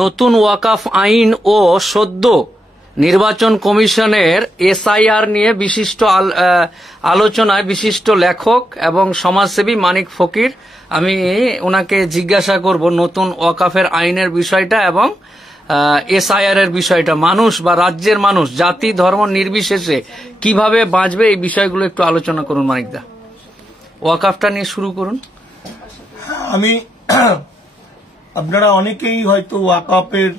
নতুন ওয়াকফ আইন ও সদ্য নির্বাচন কমিশনের এসআইআর নিয়ে বিশিষ্ট আলোচনায় বিশিষ্ট লেখক এবং সমাজসেবী মানিক ফকির, আমি ওনাকে জিজ্ঞাসা করব নতুন ওয়াকফের আইনের বিষয়টা এবং এসআইআর এর বিষয়টা, মানুষ বা রাজ্যের মানুষ জাতি ধর্ম নির্বিশেষে কিভাবে বাঁচবে এই বিষয়গুলো একটু আলোচনা করুন। মানিকদা, ওয়াকফটা নিয়ে শুরু করুন। আপনারা অনেকেই হয়তো ওয়াকফের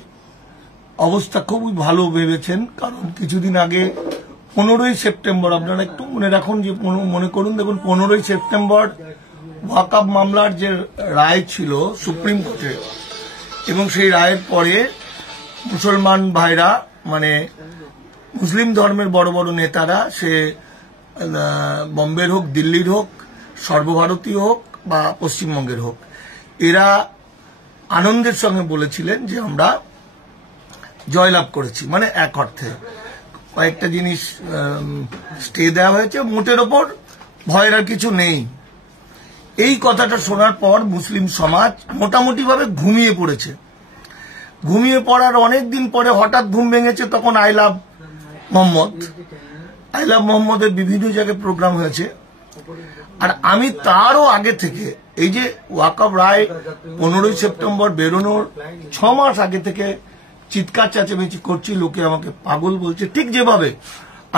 অবস্থা খুবই ভালো ভেবেছেন, কারণ কিছুদিন আগে 15ই সেপ্টেম্বর, আপনারা একটু মনে রাখুন, যে মনে করুন, দেখুন 15ই সেপ্টেম্বর ওয়াকফ মামলার যে রায় ছিল সুপ্রিম কোর্টে, এবং সেই রায়ের পরে মুসলমান ভাইরা, মানে মুসলিম ধর্মের বড় বড় নেতারা, সে বম্বের হোক, দিল্লির হোক, সর্বভারতীয় হোক বা পশ্চিমবঙ্গের হোক, এরা আনন্দের সঙ্গে বলেছিলেন যে আমরা জয়লাভ করেছি। মানে এক অর্থে কয়েকটা জিনিস স্টে দেওয়া হয়েছে, মোটের ওপর ভয়ের আর কিছু নেই। এই কথাটা শোনার পর মুসলিম সমাজ মোটামুটি ভাবে ঘুমিয়ে পড়েছে। ঘুমিয়ে পড়ার অনেকদিন পরে হঠাৎ ঘুম ভেঙেছে, তখন আই লাভ মোহাম্মদের বিভিন্ন জায়গায় প্রোগ্রাম হয়েছে। আর আমি তারও আগে থেকে, এই যে ওয়াকফ রায় 15ই সেপ্টেম্বর বেরোনোর 6 মাস আগে থেকে চিৎকার চেঁচামেচি করছি, লোকে আমাকে পাগল বলছে। ঠিক যেভাবে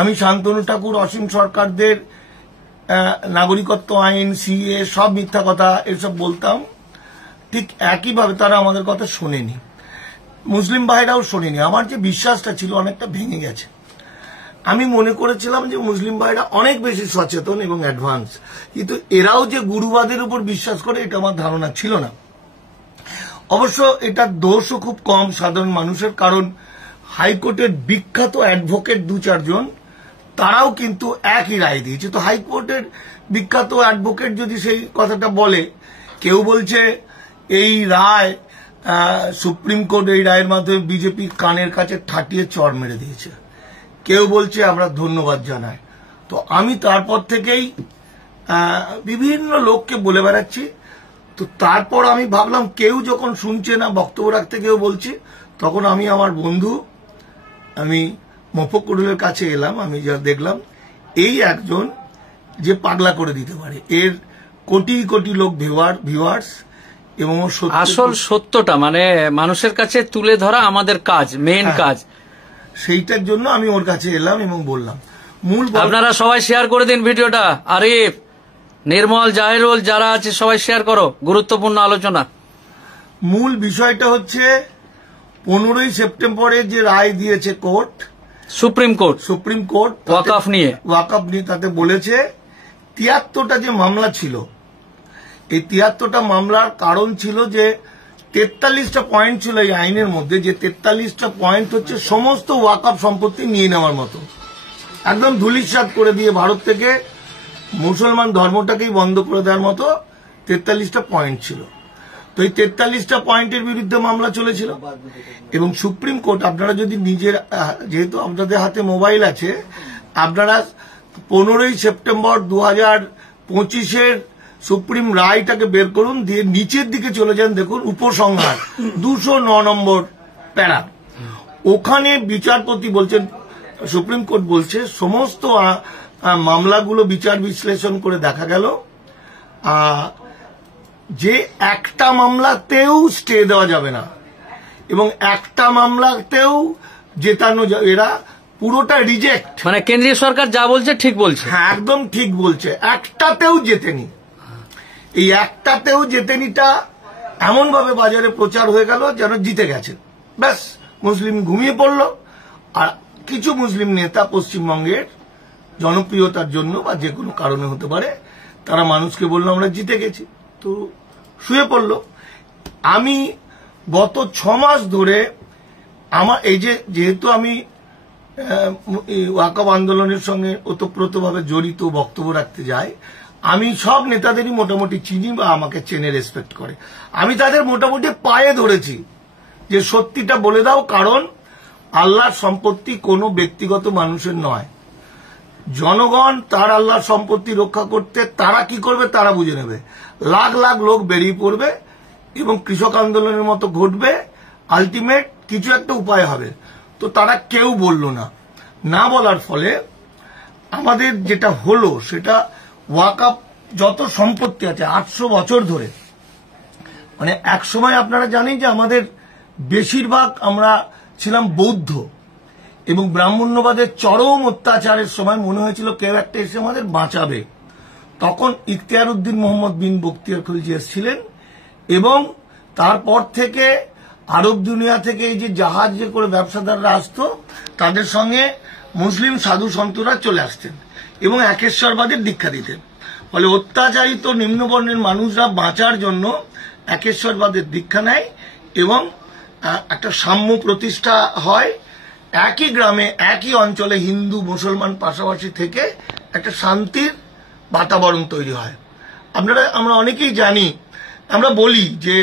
আমি শান্তনু ঠাকুর, অসীম সরকারদের নাগরিকত্ব আইন, সিএ সব মিথ্যা কথা এসব বলতাম, ঠিক একইভাবে তারা আমাদের কথা শোনেনি, মুসলিম ভাইরাও শোনেনি। আমার যে বিশ্বাসটা ছিল অনেকটা ভেঙে গেছে। আমি মনে করেছিলাম যে মুসলিম ভাইরা অনেক বেশি সচেতন এবং অ্যাডভান্স, কিন্তু এরাও যে গুরুবাদের উপর বিশ্বাস করে এটা আমার ধারণা ছিল না। অবশ্য এটার দোষও খুব কম সাধারণ মানুষের, কারণ হাইকোর্টের বিখ্যাত অ্যাডভোকেট 2-4 জন, তারাও কিন্তু একই রায় দিয়েছে। তো হাইকোর্টের বিখ্যাত অ্যাডভোকেট যদি সেই কথাটা বলে, কেউ বলছে এই রায় সুপ্রিম কোর্ট এই রায়ের মাধ্যমে বিজেপির কানের কাছে ঠাটিয়ে চড় মেরে দিয়েছে, কেউ বলছে আমরা ধন্যবাদ জানাই। তো আমি তারপর থেকেই বিভিন্ন লোককে বলে বেড়াচ্ছি। তো তারপর আমি ভাবলাম, কেউ যখন শুনছে না, বক্তব্য রাখতে কেউ বলছি, তখন আমি আমার বন্ধু মফক্কুরের কাছে এলাম। আমি যা দেখলাম, এই একজন যে পাগলা করে দিতে পারে, এর কোটি কোটি লোক ভিউয়ার্স, এবং আসল সত্যটা মানে মানুষের কাছে তুলে ধরা আমাদের কাজ, মেইন কাজ। সেইটার জন্য আমি ওর কাছে এলাম এবং বললাম, আপনারা সবাই শেয়ার করে দিন ভিডিওটা। আরিফ, নির্মল, জাহিরুল যারা আছে সবাই শেয়ার করো, গুরুত্বপূর্ণ আলোচনা। মূল বিষয়টা হচ্ছে 15ই সেপ্টেম্বরে যে রায় দিয়েছে কোর্ট, সুপ্রিম কোর্ট ওয়াকফ নিয়ে, তাতে বলেছে 73টা যে মামলা ছিল, এই 73টা মামলার কারণ ছিল যে 43টা পয়েন্ট ছিল এই আইনের মধ্যে, যে 43টা পয়েন্ট হচ্ছে সমস্ত ওয়াকফ সম্পত্তি নিয়ে নেওয়ার মতো, একদম ধূলিসাৎ করে দিয়ে ভারত থেকে মুসলমান ধর্মটাকেই বন্ধ করে দেওয়ার মতো 43টা পয়েন্ট ছিল। তো এই 43টা পয়েন্টের বিরুদ্ধে মামলা চলেছিল, এবং সুপ্রিম কোর্ট, আপনারা যদি যেহেতু আপনাদের হাতে মোবাইল আছে, আপনারা 15ই সেপ্টেম্বর 2025-এর সুপ্রিম রায়টাকে বের করুন, দিয়ে নিচের দিকে চলে যান, দেখুন উপসংহার 209 নম্বর প্যারা। ওখানে বিচারপতি বলছেন, সুপ্রিম কোর্ট বলছে সমস্ত মামলাগুলো বিচার বিশ্লেষণ করে দেখা গেল যে একটা মামলাতেও স্টে দেওয়া যাবে না, এবং একটা মামলাতেও জেতানো যাবে, এরা পুরোটা রিজেক্ট। মানে কেন্দ্রীয় সরকার যা বলছে ঠিক বলছে। হ্যাঁ, একদম ঠিক বলছে। একটাতেও জেতেনি, এই একটাতেও জেতেনিটা এমন ভাবে বাজারে প্রচার হয়ে গেল যেন জিতে গেছে। ব্যাস, মুসলিম ঘুমিয়ে পড়ল। আর কিছু মুসলিম নেতা পশ্চিমবঙ্গের জনপ্রিয়তার জন্য বা যে কোনো কারণে হতে পারে, তারা মানুষকে বলল আমরা জিতে গেছি, তো শুয়ে পড়ল। আমি গত 6 মাস ধরে আমার এই যেহেতু আমি ওয়াকফ আন্দোলনের সঙ্গে ওতপ্রোতভাবে জড়িত, বক্তব্য রাখতে যাই, আমি সব নেতাদেরই মোটামুটি চিনি বা আমাকে চেনে, রেসপেক্ট করে। আমি তাদের মোটামুটি পায়ে ধরেছি যে সত্যিটা বলে দাও, কারণ আল্লাহর সম্পত্তি কোনো ব্যক্তিগত মানুষের নয়। জনগণ তার আল্লাহর সম্পত্তি রক্ষা করতে তারা কি করবে তারা বুঝে নেবে। লাখ লাখ লোক বেরিয়ে পড়বে এবং কৃষক আন্দোলনের মতো ঘটবে, আলটিমেট কিছু একটা উপায় হবে। তো তারা কেউ বলল না, না বলার ফলে আমাদের যেটা হলো সেটা ওয়াকফ যত সম্পত্তি আছে 800 বছর ধরে, মানে এক সময় আপনারা জানেন যে আমাদের বেশিরভাগ আমরা ছিলাম বৌদ্ধ এবং ব্রাহ্মণ্যবাদের চরম অত্যাচারের সময় মনে হয়েছিল কেউ একটা এসে আমাদের বাঁচাবে। তখন ইখতিয়ার উদ্দিন মোহাম্মদ বিন বখতিয়ার খলজি এসেছিলেন এবং তারপর থেকে আরব দুনিয়া থেকে এই যে জাহাজে করে ব্যবসাদাররা আসতো তাদের সঙ্গে মুসলিম সাধু সন্তরা চলে আসতেন এবং একেশ্বরবাদের দীক্ষা দিতেন। ফলে অত্যাচারিত নিম্নবর্ণের মানুষরা বাঁচার জন্য একেশ্বরবাদের দীক্ষা নেয় এবং একটা সাম্য প্রতিষ্ঠা হয়। একই গ্রামে একই অঞ্চলে হিন্দু মুসলমান পাশাপাশি থেকে একটা শান্তির বাতাবরণ তৈরি হয়। আমরা অনেকেই জানি, আমরা বলি যে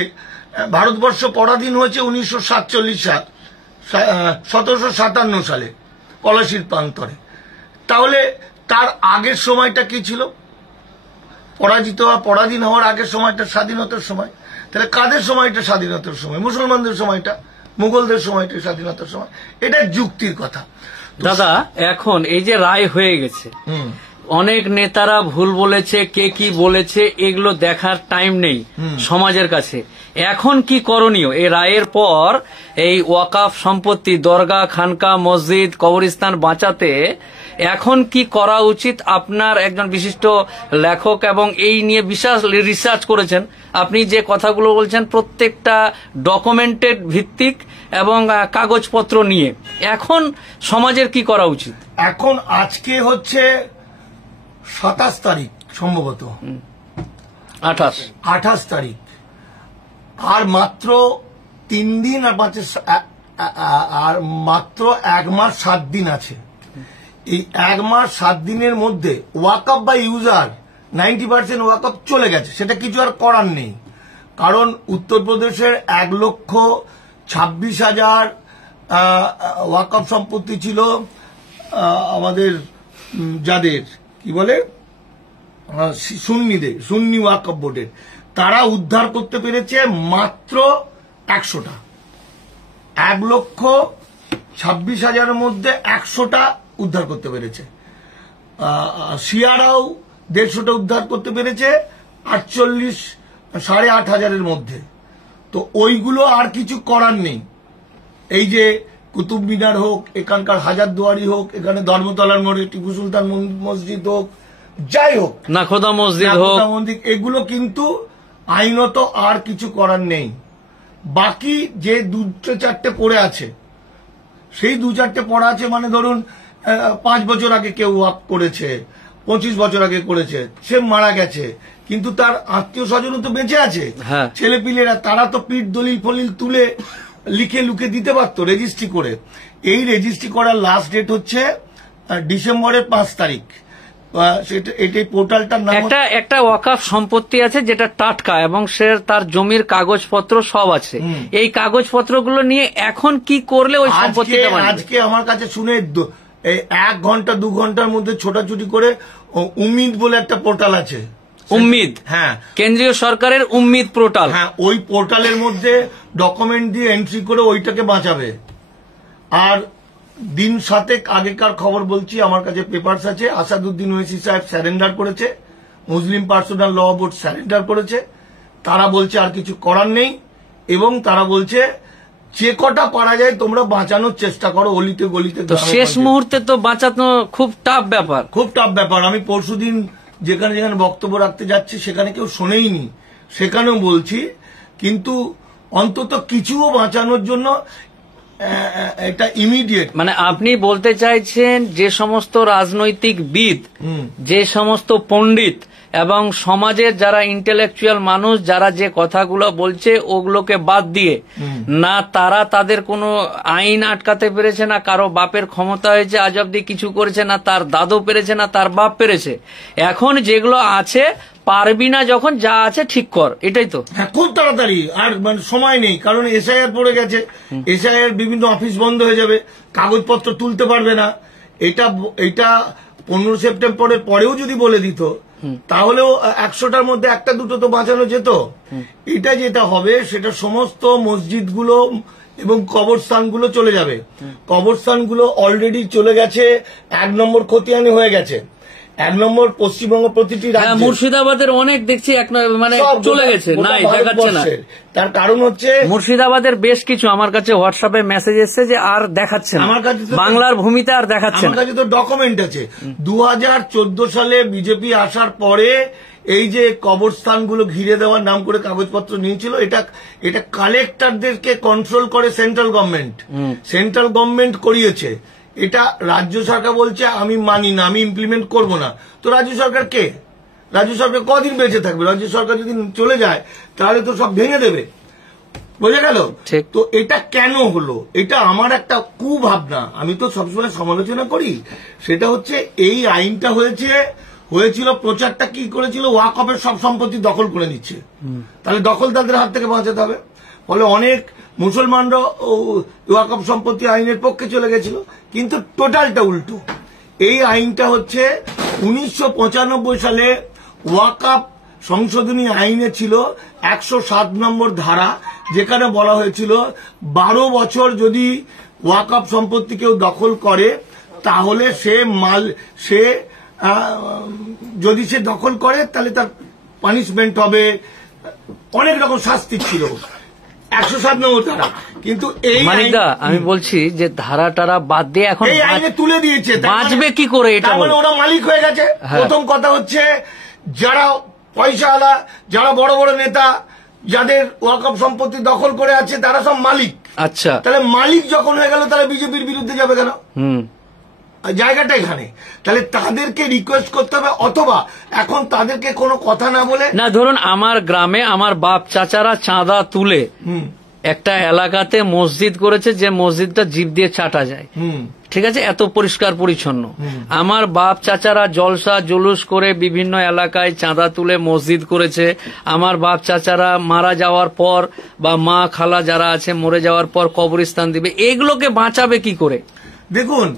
ভারতবর্ষ পরাধীন হয়েছে 1947 সাল 1757 সালে পলাশির প্রান্তরে। তাহলে তার আগের সময়টা কি ছিল? পরাধীন হওয়ার আগের সময়টা স্বাধীনতার সময়। তাহলে কাদের সময়টা স্বাধীনতার সময়? মুসলমানদের সময়টা, মুঘলদের সময়টা স্বাধীনতার সময়। এটা যুক্তির কথা। দাদা, এখন এই যে রায় হয়ে গেছে, অনেক নেতারা ভুল বলেছে, কে কি বলেছে এগুলো দেখার টাইম নেই সমাজের কাছে। এখন কি করণীয় এই রায়ের পর? এই ওয়াকফ সম্পত্তি, দরগা, খানকা, মসজিদ, কবরস্থান বাঁচাতে এখন কি করা উচিত? আপনার একজন বিশিষ্ট লেখক এবং এই নিয়ে বিশেষ রিসার্চ করেছেন, আপনি যে কথাগুলো বলছেন প্রত্যেকটা ডকুমেন্টেড ভিত্তিক এবং কাগজপত্র নিয়ে। এখন সমাজের কি করা উচিত? এখন আজকে হচ্ছে 27 তারিখ, সম্ভবত 28 তারিখ, আর মাত্র 3 দিন আর মাত্র 1 মাস 7 দিন আছে। এই 1 মাস 7 দিনের মধ্যে ওয়াকফ বা ইউজার 90% ওয়াকফ চলে গেছে, সেটা কিছু আর করার নেই। কারণ উত্তরপ্রদেশের 1,26,000 ওয়াকফ সম্পত্তি ছিল আমাদের যাদের কি বলে সুন্নি ওয়াকফ বোর্ডের, তারা উদ্ধার করতে পেরেছে মাত্র 100টা। 1,26,000-এর মধ্যে 100টা উদ্ধার করতে পেরেছে। শিয়ারাও 150টা উদ্ধার করতে পেরেছে 8,500-8,500-এর মধ্যে। তো ওইগুলো আর কিছু করার নেই। এই যে কুতুব মিনার হোক, এখানকার হাজারদুয়ারি হোক, এখানে ধর্মতলার মোড়ে টিপু সুলতান মসজিদ হোক, যাই হোক, নাখোদা মসজিদ হোক, এগুলো কিন্তু আইনত আর কিছু করার নেই। বাকি যে 2-4টে পড়ে আছে, সেই 2-4টে পড়া আছে, মানে ধরুন 5 বছর আগে কেউ ওয়াকফ করেছে, 25 বছর আগে করেছে, সে মারা গেছে, কিন্তু তার আত্মীয় স্বজন তো বেঁচে আছে, ছেলেপিলেরা, তারা তো পিঠ দলিল ফলিল তুলে লিখে লুকে দিতে পারতো রেজিস্ট্রি করে। এই রেজিস্ট্রি করার লাস্ট ডেট হচ্ছে ডিসেম্বরের 5 তারিখ। এটাই পোর্টালটার নাম। একটা ওয়াকফ সম্পত্তি আছে যেটা টাটকা এবং সে তার জমির কাগজপত্র সব আছে। এই কাগজপত্রগুলো নিয়ে এখন কি করলে ওই সম্পত্তিটা আজকে আমার কাছে শুনে 1 ঘন্টা 2 ঘন্টার মধ্যে ছোটাছুটি করে উম্মিদ বলে একটা পোর্টাল আছে, উম্মিদ, হ্যাঁ, কেন্দ্রীয় সরকারের উম্মিদ পোর্টাল, হ্যাঁ, ওই পোর্টালের মধ্যে ডকুমেন্ট দিয়ে এন্ট্রি করে ওইটাকে বাঁচাবে। আর দিন 7 আগেকার খবর বলছি, আমার কাছে পেপারস আছে, আসাদুদ্দিন ওয়েসি সাহেব স্যারেন্ডার করেছে, মুসলিম পার্সোনাল ল বোর্ড স্যারেন্ডার করেছে। তারা বলছে আর কিছু করার নেই এবং তারা বলছে যে কটা পারা যায় তোমরা বাঁচানোর চেষ্টা করো, অলিতে গলিতে। শেষ মুহূর্তে তো বাঁচানো খুব টাফ ব্যাপার। আমি পরশুদিন যেখানে বক্তব্য রাখতে যাচ্ছি সেখানে কেউ শোনেইনি, সেখানেও বলছি, কিন্তু অন্তত কিছুও বাঁচানোর জন্য এটা ইমিডিয়েট। মানে আপনি বলতে চাইছেন যে সমস্ত রাজনৈতিক বিদ, যে সমস্ত পণ্ডিত এবং সমাজের যারা ইন্টেলেকচুয়াল মানুষ, যারা যে কথাগুলো বলছে ওগুলোকে বাদ দিয়ে, না তারা তাদের কোনো আইন আটকাতে পেরেছে, না কারো বাপের ক্ষমতা হয়েছে আজ অব্দি কিছু করেছে, না তার দাদু পেরেছে, না তার বাপ পেরেছে। এখন যেগুলো আছে পারবি না, যখন যা আছে ঠিক কর, এটাই তো। হ্যাঁ, খুব তাড়াতাড়ি, আর মানে সময় নেই, কারণ এসআইআর পড়ে গেছে, এসআইআর বিভিন্ন অফিস বন্ধ হয়ে যাবে, কাগজপত্র তুলতে পারবে না। এটা 15 সেপ্টেম্বরের পরেও যদি বলে দিত তাহলেও 100টার মধ্যে 1-2টো তো বাঁচানো যেত। এটা যেটা হবে সেটা সমস্ত মসজিদগুলো এবং কবরস্থানগুলো চলে যাবে। কবরস্থানগুলো অলরেডি চলে গেছে, 1 নম্বর খতিয়ানি হয়ে গেছে। 1 নম্বর পশ্চিমবঙ্গ প্রতিটি রাজ্যে, মুর্শিদাবাদের অনেক দেখছি মানে চলে গেছে, নাই দেখাচ্ছে না। তার কারণ হচ্ছে মুর্শিদাবাদের বেশ কিছু আমার কাছে হোয়াটসঅ্যাপে মেসেজ এসছে যে আর দেখাচ্ছে না, আমার কাছে বাংলার ভূমিতে আর দেখাচ্ছে না। আমার কাছে তো ডকুমেন্ট আছে। 2014 সালে বিজেপি আসার পরে এই যে কবরস্থানগুলো ঘিরে দেওয়ার নাম করে কাগজপত্র নিয়েছিল, এটা কালেক্টরদেরকে কন্ট্রোল করে সেন্ট্রাল গভর্নমেন্ট। সেন্ট্রাল গভর্নমেন্ট করিয়েছে এটা। রাজ্য সরকার বলছে আমি মানি না, আমি ইমপ্লিমেন্ট করব না। তো রাজ্য সরকার কে? রাজ্য সরকার কদিন বেঁচে থাকবে? রাজ্য সরকার যদি চলে যায় তাহলে তো সব ভেঙে দেবে, বোঝা গেল? তো এটা কেন হলো? এটা আমার একটা কুভাবনা, আমি তো সবসময় সমালোচনা করি। সেটা হচ্ছে এই আইনটা হয়েছিল, প্রচারটা কি করেছিল, ওয়াকফের সব সম্পত্তি দখল করে নিচ্ছে, তাহলে দখলদারদের হাত থেকে বাঁচাতে হবে। ফলে অনেক মুসলমানরা ওয়াকফ সম্পত্তি আইনের পক্ষে চলে গেছিল, কিন্তু টোটালটা উল্টো। এই আইনটা হচ্ছে 1995 সালে ওয়াকফ সংশোধনী আইনে ছিল 107 নম্বর ধারা, যেখানে বলা হয়েছিল 12 বছর যদি ওয়াকফ সম্পত্তি কেউ দখল করে তাহলে যদি সে দখল করে তাহলে তার পানিশমেন্ট হবে, অনেক রকম শাস্তি ছিল 107 নম্বর ধারা। কিন্তু এই আমি বলছি যে ধারা টারা বাদ দিয়ে এখন এই আইনে তুলে দিয়েছে, বাঁচবে কি করে? এটা মানে ওরা মালিক হয়ে গেছে। প্রথম কথা হচ্ছে যারা পয়সাওয়ালা, যারা বড় বড় নেতা, যাদের ওয়াকফ সম্পত্তি দখল করে আছে তারা সব মালিক। আচ্ছা, তাহলে মালিক যখন হয়ে গেল তাহলে বিজেপির বিরুদ্ধে যাবে কেন? জায়গাটা এখানে। তাহলে তাদেরকে রিকোয়েস্ট করতে হবে, অথবা এখন তাদেরকে কোনো কথা না বলে, না ধরুন আমার গ্রামে আমার বাপ চাচারা চাঁদা তুলে একটা এলাকাতে মসজিদ করেছে, যে মসজিদটা জিভ দিয়ে চাটা যায়, ঠিক আছে, এত পরিষ্কার পরিচ্ছন্ন। আমার বাপ চাচারা জলসা জুলুস করে বিভিন্ন এলাকায় চাঁদা তুলে মসজিদ করেছে। আমার বাপ চাচারা মারা যাওয়ার পর বা মা খালা যারা আছে মরে যাওয়ার পর কবরস্থান দিবে, এগুলোকে বাঁচাবে কি করে? দেখুন,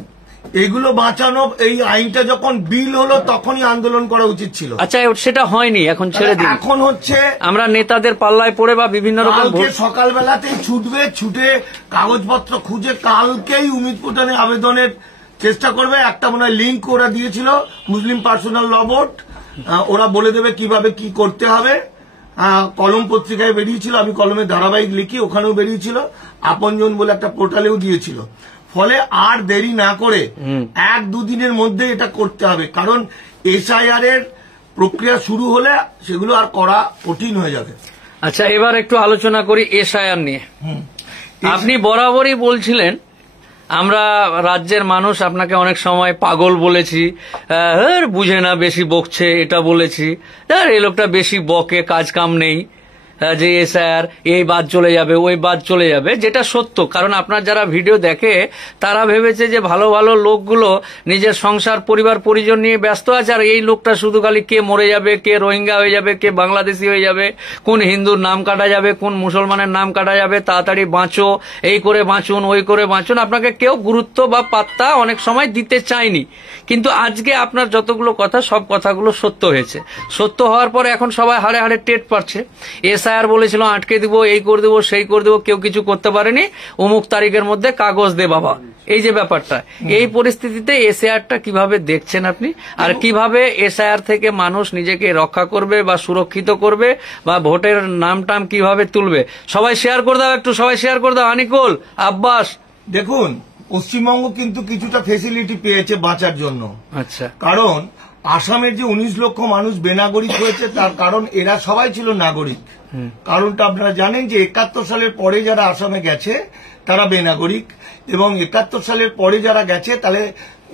এগুলো বাঁচানো, এই আইনটা যখন বিল হলো তখনই আন্দোলন করা উচিত ছিল। আচ্ছা, সেটা হয়নি, এখন ছেড়ে দিন। এখন হচ্ছে আমরা নেতাদের পাল্লায় পড়ে বা বিভিন্ন রকম সকালবেলাতেই ছুটে কাগজপত্র খুঁজে কালকেই উমিদ পোর্টালে আবেদনের চেষ্টা করবে। একটা মনে হয় লিঙ্ক ওরা দিয়েছিল, মুসলিম পার্সোনাল ল বোর্ড, ওরা বলে দেবে কিভাবে কি করতে হবে। কলম পত্রিকায় বেরিয়েছিল, আমি কলমে ধারাবাহিক লিখি, ওখানেও বেরিয়েছিল। আপনজন বলে একটা পোর্টালেও দিয়েছিল। ফলে আর দেরি না করে 1-2 দিনের মধ্যে এটা করতে হবে, কারণ এসআইআর এর প্রক্রিয়া শুরু হলে সেগুলো আর করা কঠিন হয়ে যাবে। আচ্ছা, এবার একটু আলোচনা করি এসআইআর নিয়ে। আপনি বরাবরই বলছিলেন আমরা রাজ্যের মানুষ আপনাকে অনেক সময় পাগল বলেছি, বুঝে না, বেশি বকছে, এটা বলেছি, এই লোকটা বেশি বকে, কাজ কাম নেই, যে স্যার এই বাদ চলে যাবে, ওই বাদ চলে যাবে, যেটা সত্য। কারণ আপনার যারা ভিডিও দেখে তারা ভেবেছে যে ভালো ভালো লোকগুলো নিজের সংসার পরিবার পরিজন নিয়ে ব্যস্ত আছে, আর এই লোকটা শুধু খালি কে মরে যাবে, কে রোহিঙ্গা হয়ে যাবে, কে বাংলাদেশি হয়ে যাবে, কোন হিন্দুর নাম কাটা যাবে, কোন মুসলমানের নাম কাটা যাবে, তাড়াতাড়ি বাঁচো, এই করে বাঁচুন, ওই করে বাঁচুন, আপনাকে কেউ গুরুত্ব বা পাত্তা অনেক সময় দিতে চায়নি। কিন্তু আজকে আপনার যতগুলো কথা, সব কথাগুলো সত্য হয়েছে। সত্য হওয়ার পরে এখন সবাই হাড়ে হাড়ে টেট পাচ্ছে। এসআইআর বলেছিল আটকে দিব, এই করে দেবো, সেই করে দেবো, কেউ কিছু করতে পারেনি, অমুক তারিখের মধ্যে কাগজ দে বাবা, এই যে ব্যাপারটা। এই পরিস্থিতিতে এসআইআরটা কিভাবে দেখছেন আপনি, আর কিভাবে এসআইআর থেকে মানুষ নিজেকে রক্ষা করবে বা সুরক্ষিত করবে, বা ভোটের নাম টাম কিভাবে তুলবে? সবাই শেয়ার করে দাও, একটু সবাই শেয়ার করে দাও। আনিকুল, আব্বাস, দেখুন, পশ্চিমবঙ্গ কিন্তু কিছুটা ফেসিলিটি পেয়েছে বাঁচার জন্য। আচ্ছা, কারণ আসামের যে 19 লক্ষ মানুষ বেনাগরিক হয়েছে, তার কারণ এরা সবাই ছিল নাগরিক। কারণটা আপনারা জানেন যে 71 সালের পরে যারা আসামে গেছে তারা বেনাগরিক, এবং 71 সালের পরে যারা গেছে তাহলে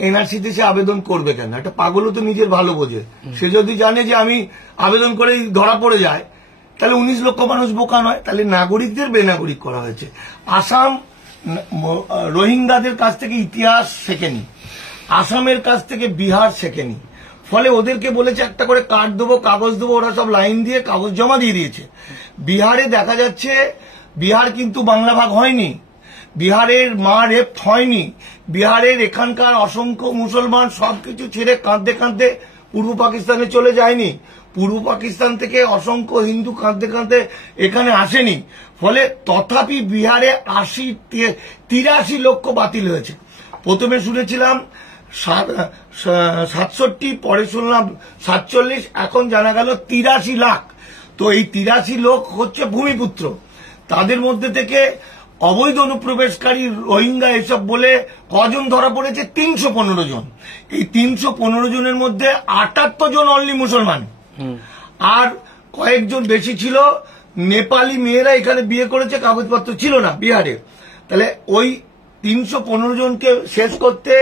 এনআরসিতে সে আবেদন করবে কেন? একটা পাগলও তো নিজের ভালো বোঝে। সে যদি জানে যে আমি আবেদন করে ধরা পড়ে যায়, তাহলে 19 লক্ষ মানুষ বোকা নয়। তাহলে নাগরিকদের বেনাগরিক করা হয়েছে। আসাম রোহিঙ্গাদের কাছ থেকে ইতিহাস শেখেনি, আসামের কাছ থেকে বিহার শেখেনি। ফলে ওদেরকে বলেছে একটা করে কার্ড দেবো, কাগজ দেবো, ওরা সব লাইন দিয়ে কাগজ জমা দিয়ে দিয়েছে। বিহারে দেখা যাচ্ছে, বিহার কিন্তু বাংলা ভাগ হয়নি, বিহারের মা রেপ হয়নি, বিহারের এখানকার অসংখ্য মুসলমান সবকিছু ছেড়ে কাঁদতে কাঁদতে পূর্ব পাকিস্তানে চলে যায়নি। পূর্ব পাকিস্তান থেকে অসংখ্য হিন্দু কাঁদতে কাঁদতে এখানে আসেনি, ফলে তথাপি বিহারে 83 লক্ষ বাতিল হয়েছে। প্রথমে শুনেছিলাম 67, পরে শুনলাম 47, এখন জানা গেল 83 লাখ। তো এই 83 লোক হচ্ছে ভূমিপুত্র। তাদের মধ্যে থেকে অবৈধ অনুপ্রবেশকারী, রোহিঙ্গা এসব বলে কজন ধরা পড়েছে? 315 জন। এই 315 জনের মধ্যে 78 জন অনলি মুসলমান, আর কয়েকজন বেশি ছিল নেপালি মেয়েরা এখানে বিয়ে করেছে, কাগজপত্র ছিল না বিহারে। তাহলে ওই 315 জনকে শেষ করতে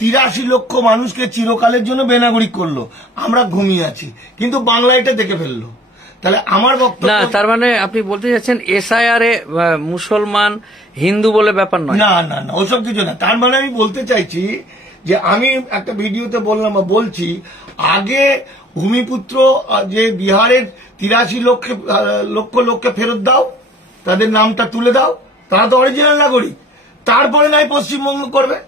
83 লক্ষ মানুষকে চিরকালের জন্য বেনাগরিক করলো। আমরা ঘুমিয়ে আছি, কিন্তু বাংলা এটা দেখে ফেললো। তাহলে আমার বক্তব্য না, তার মানে আপনি বলতে চাচ্ছেন এসআইআর এ মুসলমান হিন্দু বলে ব্যাপার নয়? না না না, ওসব কিছু না। তার মানে আমি বলতে চাইছি যে আমি একটা ভিডিওতে বললাম বা বলছি, আগে ভূমিপুত্র যে বিহারের 83 লক্ষ লোককে ফেরত দাও, তাদের নামটা তুলে দাও, তারা তো অরিজিনাল নাগরিক। তারপরে নাই পশ্চিমবঙ্গ করবে,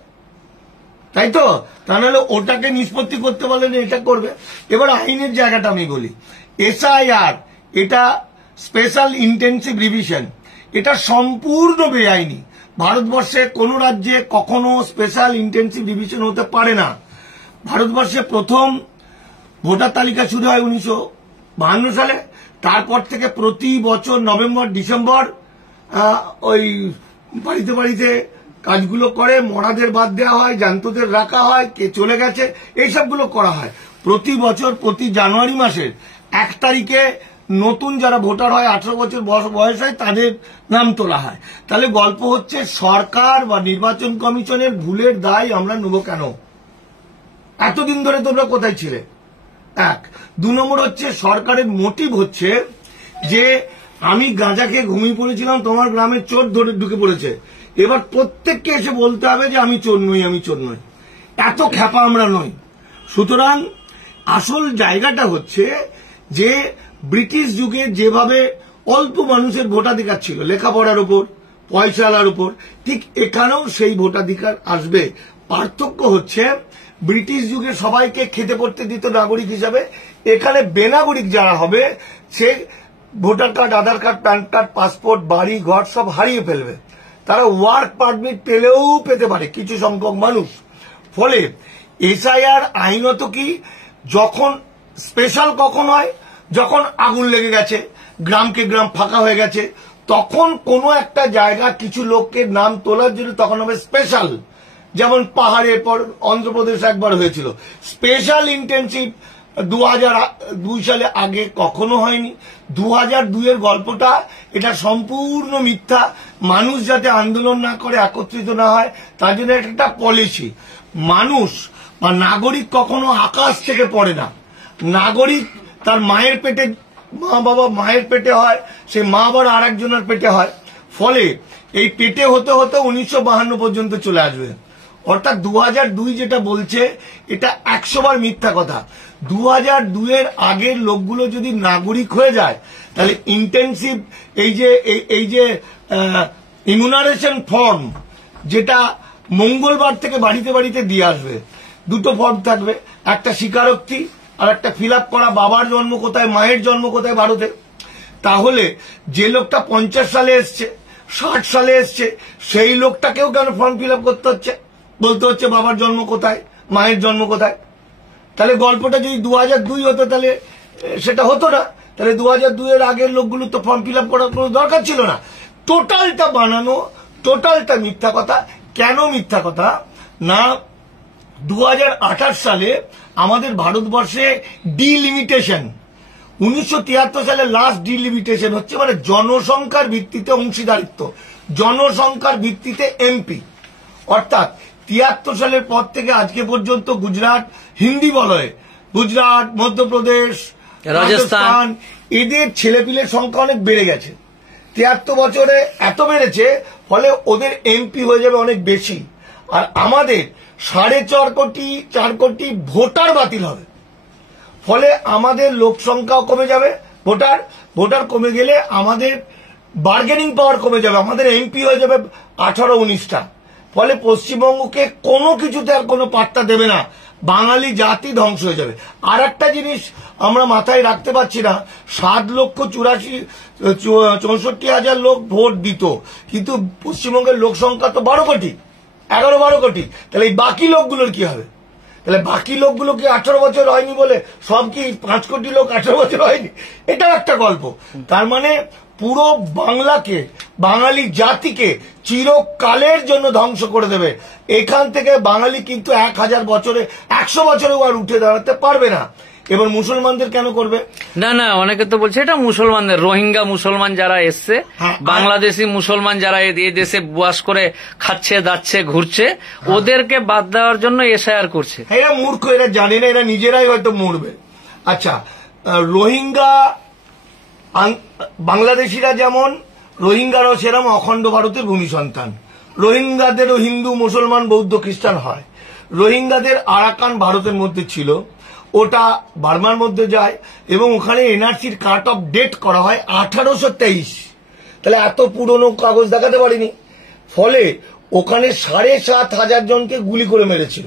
তাই তো? তা নাহলে ওটাকে নিষ্পত্তি করতে বলে এটা করবে। এবার আইনের জায়গাটা আমি বলি, এসআইআর এটা স্পেশাল ইন্টেন্সিভ রিভিশন, এটা সম্পূর্ণ বেআইনি। ভারতবর্ষে কোন রাজ্যে কখনো স্পেশাল ইন্টেন্সিভ রিভিশন হতে পারে না। ভারতবর্ষে প্রথম ভোটার তালিকা শুরু হয় 1952 সালে। তারপর থেকে প্রতি বছর নভেম্বর ডিসেম্বর ওই বাড়িতে বাড়িতে কাজগুলো করে, মরাদের বাদ দেওয়া হয়, জান্তদের রাখা হয়, কে চলে গেছে এইসবগুলো করা হয়। প্রতি বছর প্রতি জানুয়ারি মাসের 1 তারিখে নতুন যারা ভোটার হয়, 18 বছর বয়স হয়, তাদের নাম তোলা হয়। তাহলে গল্প হচ্ছে সরকার বা নির্বাচন কমিশনের ভুলের দায় আমরা নেব কেন? এতদিন ধরে তোমরা কোথায় ছিলে? 1। 2 নম্বর হচ্ছে সরকারের মোটিভ হচ্ছে যে আমি গাঁজা খেয়ে ঘুমিয়ে পড়েছিলাম, তোমার গ্রামের চোর ধরে ঢুকে পড়েছে, এবার প্রত্যেককে এসে বলতে হবে যে আমি চোর নই, আমি চোর নই। এত খ্যাপা আমরা নই। সুতরাং আসল জায়গাটা হচ্ছে যে ব্রিটিশ যুগে যেভাবে অল্প মানুষের ভোটাধিকার ছিল লেখাপড়ার উপর, পয়সালার উপর, ঠিক এখানেও সেই ভোটাধিকার আসবে। পার্থক্য হচ্ছে ব্রিটিশ যুগে সবাইকে খেতে পড়তে দিত নাগরিক হিসাবে, এখানে বেনাগরিক যারা হবে সে ভোটার কার্ড, আধার কার্ড, প্যান কার্ড, পাসপোর্ট, বাড়ি ঘর সব হারিয়ে ফেলবে। তারা ওয়ার্ক পারমিট পেলেও পেতে পারে কিছু সংখ্যক মানুষ। ফলে এসআইআর আইনত কি, যখন স্পেশাল কখন হয়? যখন আগুন লেগে গেছে, গ্রামকে গ্রাম ফাঁকা হয়ে গেছে, তখন কোনো একটা জায়গা কিছু লোকের নাম তোলার জন্য তখন হবে স্পেশাল। যেমন পাহাড়ের পর অন্ধ্রপ্রদেশ একবার হয়েছিল। স্পেশাল ইন্টেন্সিভ 2002 সালে আগে কখনো হয়নি। 2002 এর গল্পটা এটা সম্পূর্ণ মিথ্যা। মানুষ যাতে আন্দোলন না করে, একত্রিত না হয়, তার জন্য একটা পলিসি। মানুষ বা নাগরিক কখনো আকাশ থেকে পড়ে না। নাগরিক তার মায়ের পেটে, মা বাবা মায়ের পেটে হয়, সে মা আবার আর একজনের পেটে হয়। ফলে এই পেটে হতে হতে 1952 পর্যন্ত চলে আসবে। অর্থাৎ 2002 যেটা বলছে এটা 100 বার মিথ্যা কথা। 2002 এর আগের লোকগুলো যদি নাগরিক হয়ে যায়, তাহলে ইন্টেন্সিভ এই যে ইমিউনাইজেশন ফর্ম, যেটা মঙ্গলবার থেকে বাড়িতে বাড়িতে দিয়ে আসবে, 2টো ফর্ম থাকবে, একটা স্বীকারোক্তি আর একটা ফিল আপ করা, বাবার জন্ম কোথায়, মায়ের জন্ম কোথায় ভারতে। তাহলে যে লোকটা 50 সালে এসছে, 60 সালে এসছে, সেই লোকটাকেও কেন ফর্ম ফিল আপ করতে হচ্ছে, বলতে হচ্ছে বাবার জন্ম কোথায়, মায়ের জন্ম কোথায়? তাহলে গল্পটা যদি 2002 হতো তাহলে সেটা হতো না। তাহলে 2002 এর আগের লোকগুলো তো ফর্ম ফিল আপ করার কোনো দরকার ছিল না। টোটালটা বানানো, টোটালটা মিথ্যা কথা। কেন মিথ্যা কথা? না, 2028 সালে আমাদের ভারতবর্ষে ডিলিমিটেশন, 1973 সালে লাস্ট ডিলিমিটেশন হচ্ছে, মানে জনসংখ্যার ভিত্তিতে অংশীদারিত্ব, জনসংখ্যার ভিত্তিতে এমপি। অর্থাৎ 73 সালের পর থেকে আজকে পর্যন্ত গুজরাট, হিন্দি বলয়, গুজরাট, মধ্যপ্রদেশ, রাজস্থান, এদের ছেলেপিলের সংখ্যা অনেক বেড়ে গেছে। 73 বছরে এত বেড়েছে, ফলে ওদের এমপি হয়ে যাবে অনেক বেশি। আর আমাদের 4.5 কোটি ভোটার বাতিল হবে। ফলে আমাদের লোক সংখ্যাও কমে যাবে, ভোটার কমে গেলে আমাদের বার্গেনিং পাওয়ার কমে যাবে, আমাদের এমপি হয়ে যাবে 18-19টা। ফলে পশ্চিমবঙ্গকে কোনো কিছুতে আর কোনো পাত্তা দেবে না। বাঙালি জাতি ধ্বংস হয়ে যাবে। আর একটা জিনিস আমরা মাথায় রাখতে পারছি না, 7,64,000 লোক ভোট দিত, কিন্তু পশ্চিমবঙ্গের লোক সংখ্যা তো 12 কোটি, 11-12 কোটি। তাহলে এই বাকি লোকগুলোর কি হবে? তাহলে বাকি লোকগুলো কি 18 বছর হয়নি বলে সব কি 5 কোটি লোক 18 বছর হয়নি? এটাও একটা গল্প। তার মানে পুরো বাংলাকে, বাঙালি জাতিকে চিরকালের জন্য ধ্বংস করে দেবে। এখান থেকে বাঙালি কিন্তু 1000 বছরে, 100 বছরেও আর উঠে দাঁড়াতে পারবে না। এবার মুসলমানদের কেন করবে? না না, অনেকে তো বলছে এটা মুসলমানদের, রোহিঙ্গা মুসলমান যারা এসছে, বাংলাদেশি মুসলমান যারা এই দেশে বাস করে খাচ্ছে, দাচ্ছে, ঘুরছে, ওদেরকে বাদ দেওয়ার জন্য এসআইআর করছে। এরা মূর্খ, এরা জানে না, এরা নিজেরাই হয়তো মরবে। আচ্ছা, রোহিঙ্গা বাংলাদেশিরা যেমন, রোহিঙ্গারাও সেরকম অখণ্ড ভারতের ভূমি সন্তান। রোহিঙ্গাদেরও হিন্দু, মুসলমান, বৌদ্ধ, খ্রিস্টান হয়। রোহিঙ্গাদের আরাকান ভারতের মধ্যে ছিল, ওটা বার্মার মধ্যে যায়, এবং ওখানে এনআরসির কাট অফ ডেট করা হয় 1823। তাহলে এত পুরনো কাগজ দেখাতে পারিনি। ফলে ওখানে 7,500 জনকে গুলি করে মেরেছিল,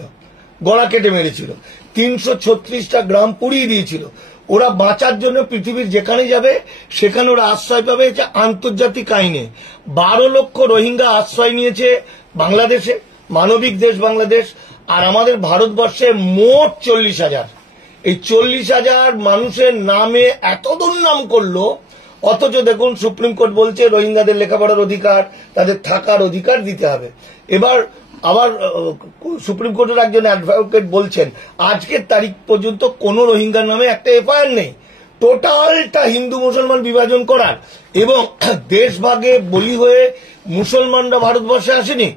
গলা কেটে মেরেছিল, 336টা গ্রাম পুড়িয়ে দিয়েছিল। ওরা বাঁচার জন্য পৃথিবীর যেখানে যাবে সেখানে ওরা আশ্রয় পাবে, এটা আন্তর্জাতিক আইনে। 12 লক্ষ রোহিঙ্গা আশ্রয় নিয়েছে বাংলাদেশে, মানবিক দেশ বাংলাদেশ। আর আমাদের ভারতবর্ষে মোট 40,000। এই 40,000 মানুষের নামে এত দুর্নাম করলো, অথচ দেখুন সুপ্রিম কোর্ট বলছে রোহিঙ্গাদের লেখাপড়ার অধিকার, তাদের থাকার অধিকার দিতে হবে। এবার আবার সুপ্রিম কোর্টের একজন অ্যাডভোকেট বলছেন আজকের তারিখ পর্যন্ত কোন রোহিঙ্গার নামে একটা এফআইআর নেই। টোটালটা হিন্দু মুসলমান বিভাজন করার, এবং দেশভাগে বলি হয়ে মুসলমানরা ভারতবর্ষে আসেনি।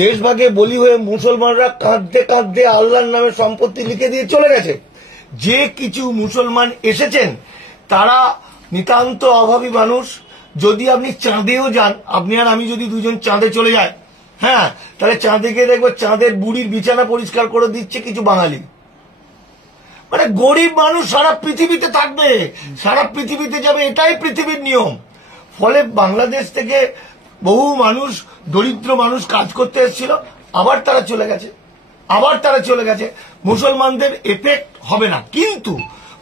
দেশভাগে বলি হয়ে মুসলমানরা কাঁদতে কাঁদতে আল্লাহর নামে সম্পত্তি লিখে দিয়ে চলে গেছে। যে কিছু মুসলমান এসেছেন তারা নিতান্ত অভাবী মানুষ। যদি আপনি চাঁদেও যান, আপনি আর আমি যদি দুজন চাঁদে চলে যাই, হ্যাঁ, তাহলে চাঁদে গিয়ে দেখবো চাঁদের বুড়ির বিছানা পরিষ্কার করে দিচ্ছে কিছু বাঙালি। মানে গরিব মানুষ সারা পৃথিবীতে থাকবে, সারা পৃথিবীতে যাবে, এটাই পৃথিবীর নিয়ম। ফলে বাংলাদেশ থেকে বহু মানুষ, দরিদ্র মানুষ কাজ করতে এসেছিল, আবার তারা চলে গেছে। মুসলমানদের এফেক্ট হবে না, কিন্তু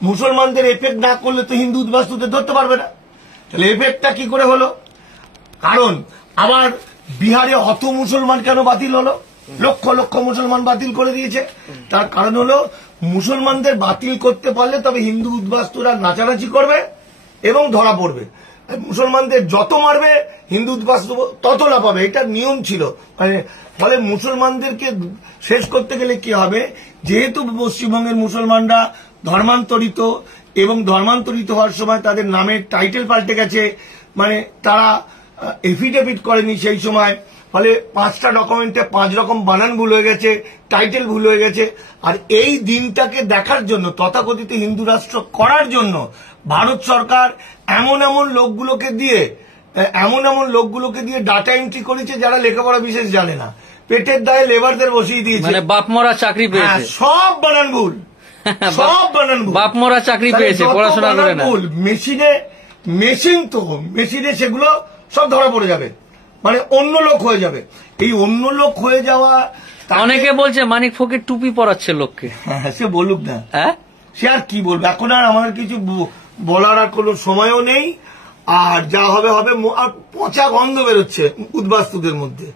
মুসলমানদের এফেক্ট না করলে তো হিন্দু উদ্বাস্তুদের ধরতে পারবে না। তাহলে এফেক্টটা কি করে হলো? কারণ আবার বিহারে অত মুসলমান কেন বাতিল হলো? লক্ষ লক্ষ মুসলমান বাতিল করে দিয়েছে। তার কারণ হলো মুসলমানদের বাতিল করতে পারলে তবে হিন্দু উদ্বাস্তুরা নাচানাচি করবে এবং ধরা পড়বে। মুসলমানদের যত মারবে হিন্দু উদ্বাস্তু তত লাভ হবে, এটা নিয়ম ছিল। মানে ফলে মুসলমানদেরকে শেষ করতে গেলে কি হবে, যেহেতু পশ্চিমবঙ্গের মুসলমানরা ধর্মান্তরিত, এবং ধর্মান্তরিত হওয়ার সময় তাদের নামের টাইটেল পাল্টে গেছে, মানে তারা এফিডেভিট করেনি সেই সময়, ফলে 5টা ডকুমেন্টে 5 রকম বানান ভুল হয়ে গেছে, টাইটেল ভুল হয়ে গেছে। আর এই দিনটাকে দেখার জন্য, তথাকথিত হিন্দু রাষ্ট্র করার জন্য ভারত সরকার এমন এমন লোকগুলোকে দিয়ে ডাটা এন্ট্রি করেছে যারা লেখাপড়া বিশেষ জানে না, পেটের দায়ে লেবারদের বসিয়ে দিয়েছে, মানে বাপমরা চাকরি পেয়েছে, সব বানান ভুল, সব বানান ভুল, বাপমরা চাকরি পেয়েছে, পড়াশোনা করে না। মেশিনে সেগুলো সব ধরা পড়ে যাবে, মানে অন্য লোক হয়ে যাবে। এই অন্য লোক হয়ে যাওয়া, অনেকে বলছে মানিক ফকির টুপি পরাচ্ছে লোককে। হ্যাঁ, সে বলুক না, হ্যাঁ, সে আর কি বলবে। এখন আর আমাদের কিছু বলার আর কোনো সময়ও নেই। আর যা হবে হবে। আর পচা গন্ধ বেরোচ্ছে উদ্বাস্তুদের মধ্যে,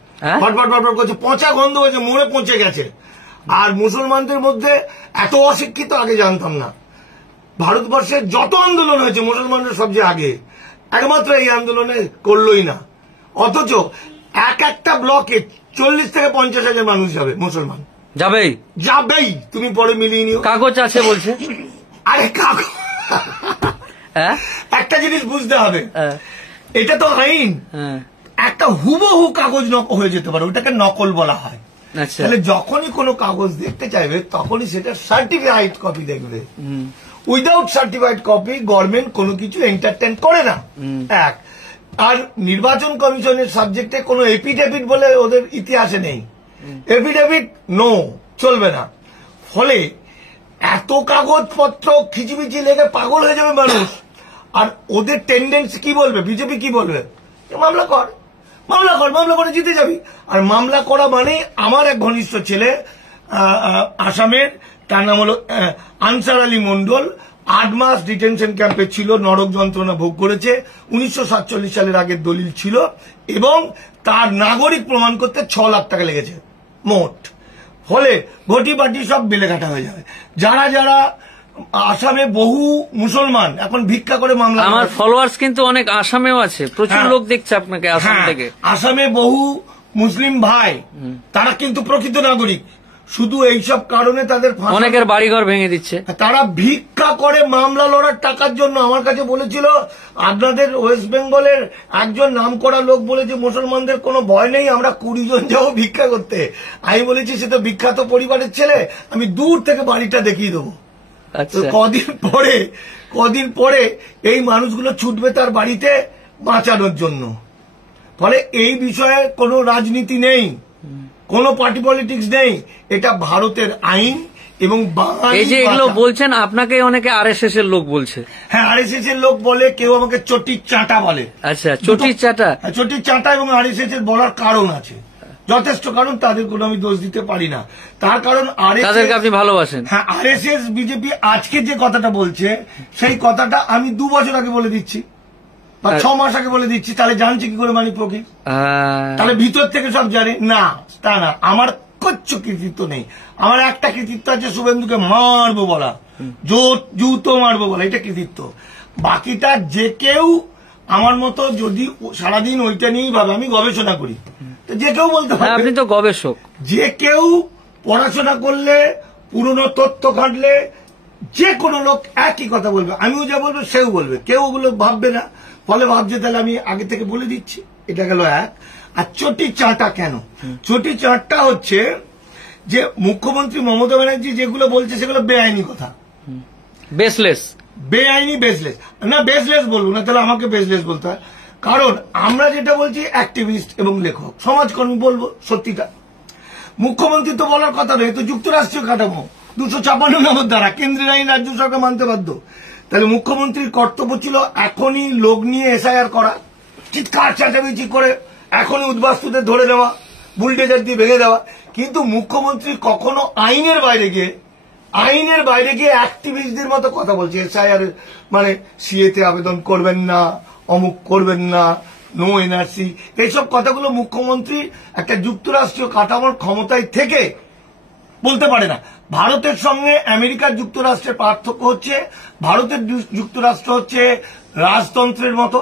ফটফট ফটফট করছে, পচা গন্ধ হয়েছে, মরে পচে গেছে। আর মুসলমানদের মধ্যে এত অশিক্ষিত আগে জানতাম না। ভারতবর্ষের যত আন্দোলন হয়েছে মুসলমানরা সবচেয়ে আগে, একমাত্র এই আন্দোলনে করলই না। অথচ একটা ব্লকে 40 থেকে 50,000 মানুষ যাবে, মুসলমান যাবেই। তুমি পরে মিলিয়ে নিও, কাগজ আছে বলছে। আরে কাগজ, একটা জিনিস বুঝতে হবে, এটা তো আইন। একটা হুবহু কাগজ হয়ে যেতে পারে, ওটাকে নকল বলা হয়। তাহলে যখনই কোনো কাগজ দেখতে চাইবে তখনই সেটা সার্টিফাইড কপি দেখবে। উইদাউট সার্টিফাইড কপি গভর্নমেন্ট কোনো কিছু এন্টারটেইন করে না। এক, আর নির্বাচন কমিশনের সাবজেক্টে কোনো এফিডেভিট বলে ওদের ইতিহাসে নেই। এফিডেভিট নো, চলবে না। ফলে এত কাগজপত্র খিচিবিচি লেগে পাগল হয়ে যাবে মানুষ। আর ওদের টেন্ডেন্সি কি বলবে, বিজেপি কি বলবে, মামলা করে জিতে যাবি। আর মামলা করা মানে, আমার এক ঘনিষ্ঠ ছেলে আসামের, তার নাম হলো আনসার আলী মন্ডল। 8 মাস ডিটেনশন ক্যাম্পে ছিল, নরক যন্ত্রণা ভোগ করেছে। 1947 সালের আগের দলিল ছিল এবং তার নাগরিক প্রমাণ করতে 6 লাখ টাকা লেগেছে মোট। ফলে ঘটি বাটি সব বেলে কাটা হয়ে যাবে। যারা যারা আসামে বহু মুসলমান এখন ভিক্ষা করে মামলা, আমার ফলোয়ার্স কিন্তু অনেক আসামেও আছে, প্রচুর লোক দেখছে আপনাকে আসাম থেকে। আসামে বহু মুসলিম ভাই, তারা কিন্তু প্রকৃত নাগরিক, শুধু এইসব কারণে তাদের অনেকের বাড়িঘর ভেঙে দিচ্ছে। তারা ভিক্ষা করে মামলা লড়ার টাকার জন্য। আমার কাছে বলেছিল আপনাদের ওয়েস্ট বেঙ্গলের একজন নামকরা লোক বলেছে মুসলমানদের কোনো ভয় নেই, আমরা 20 জন যাবো ভিক্ষা করতে। আমি বলেছি সে তো বিখ্যাত পরিবারের ছেলে, আমি দূর থেকে বাড়িটা দেখিয়ে দেবো। কদিন পরে এই মানুষগুলো ছুটবে তার বাড়িতে বাঁচানোর জন্য। ফলে এই বিষয়ে কোনো রাজনীতি নেই, কোনো পার্টি পলিটিক্স নেই, এটা ভারতের আইন। এবং এই যে এগুলো বলছেন আপনাকে অনেকে আরএসএস এর লোক বলছে। হ্যাঁ, আরএসএস এর লোক বলে, কেউ আমাকে চটির চাঁটা বলে। আচ্ছা, চটির চাঁটা, চটির চাঁটা এবং আরএসএস এর বলার কারণ আছে, যথেষ্ট কারণ, তাদের কোনো আমি দোষ দিতে পারি না। তার কারণ তাদেরকে আপনি ভালোবাসেন। হ্যাঁ, আরএসএস বিজেপি আজকে যে কথাটা বলছে সেই কথাটা আমি 2 বছর আগে বলে দিচ্ছি বা 6 মাস আগে বলে দিচ্ছি, তাহলে জানছে কি করে মানিক ফকির? তাহলে ভিতর থেকে সব জানে না? তা না, আমার কিচ্ছু কৃতিত্ব নেই। আমার একটা কৃতিত্ব আছে, শুভেন্দুকে মারবো বলা, জুতো মারবো বলা, এটা কৃতিত্ব। বাকিটা যে কেউ আমার মতো যদি সারাদিন ওইটা নিয়েই ভাবে, আমি গবেষণা করি, তো যে কেউ বলতে পারে। আপনি তো গবেষক। যে কেউ পড়াশোনা করলে, পুরনো তথ্য ঘাটলে যে কোনো লোক একই কথা বলবে, আমিও যা বলবো সেও বলবে, কেউ ওগুলো ভাববে না। ফলে ভাবছে তাহলে আমি আগে থেকে বলে দিচ্ছি। এটা গেল এক। আর চটি চাঁটা কেন? চটি চাঁটা হচ্ছে যে মুখ্যমন্ত্রী মমতা ব্যানার্জি যেগুলো বলছে সেগুলো বেআইনি কথা, বেসলেস, বেআইনি, বেসলেস না, বেসলেস বলবো না, তাহলে আমাকে বেসলেস বলতে হয়। কারণ আমরা যেটা বলছি অ্যাক্টিভিস্ট এবং লেখক, সমাজকর্মী বলবো সত্যিটা। মুখ্যমন্ত্রী তো বলার কথা নয়, তো যুক্তরাষ্ট্রীয় কাঠামো 256 নম্বর দ্বারা কেন্দ্রীয় আইন রাজ্য সরকার মানতে বাধ্য। তাহলে মুখ্যমন্ত্রীর কর্তব্য ছিল এখনই লোক নিয়ে এসআইআর করা, চিৎকার চেঁচামেচি করে এখনই উদ্বাস্তুদের ধরে নেওয়া, বুলডেজার দিয়ে ভেঙে দেওয়া। কিন্তু মুখ্যমন্ত্রী কখনো আইনের বাইরে গিয়ে অ্যাক্টিভিস্টদের মতো কথা বলছে, এসআইআর মানে সিএতে আবেদন করবেন না, অমুক করবেন না, নো এনআরসি, এইসব কথাগুলো মুখ্যমন্ত্রী একটা যুক্তরাষ্ট্রীয় কাঠামোর ক্ষমতায় থেকে বলতে পারে না। ভারতের সঙ্গে আমেরিকার যুক্তরাষ্ট্রের পার্থক্য হচ্ছে, ভারতের যুক্তরাষ্ট্র হচ্ছে রাজতন্ত্রের মতো,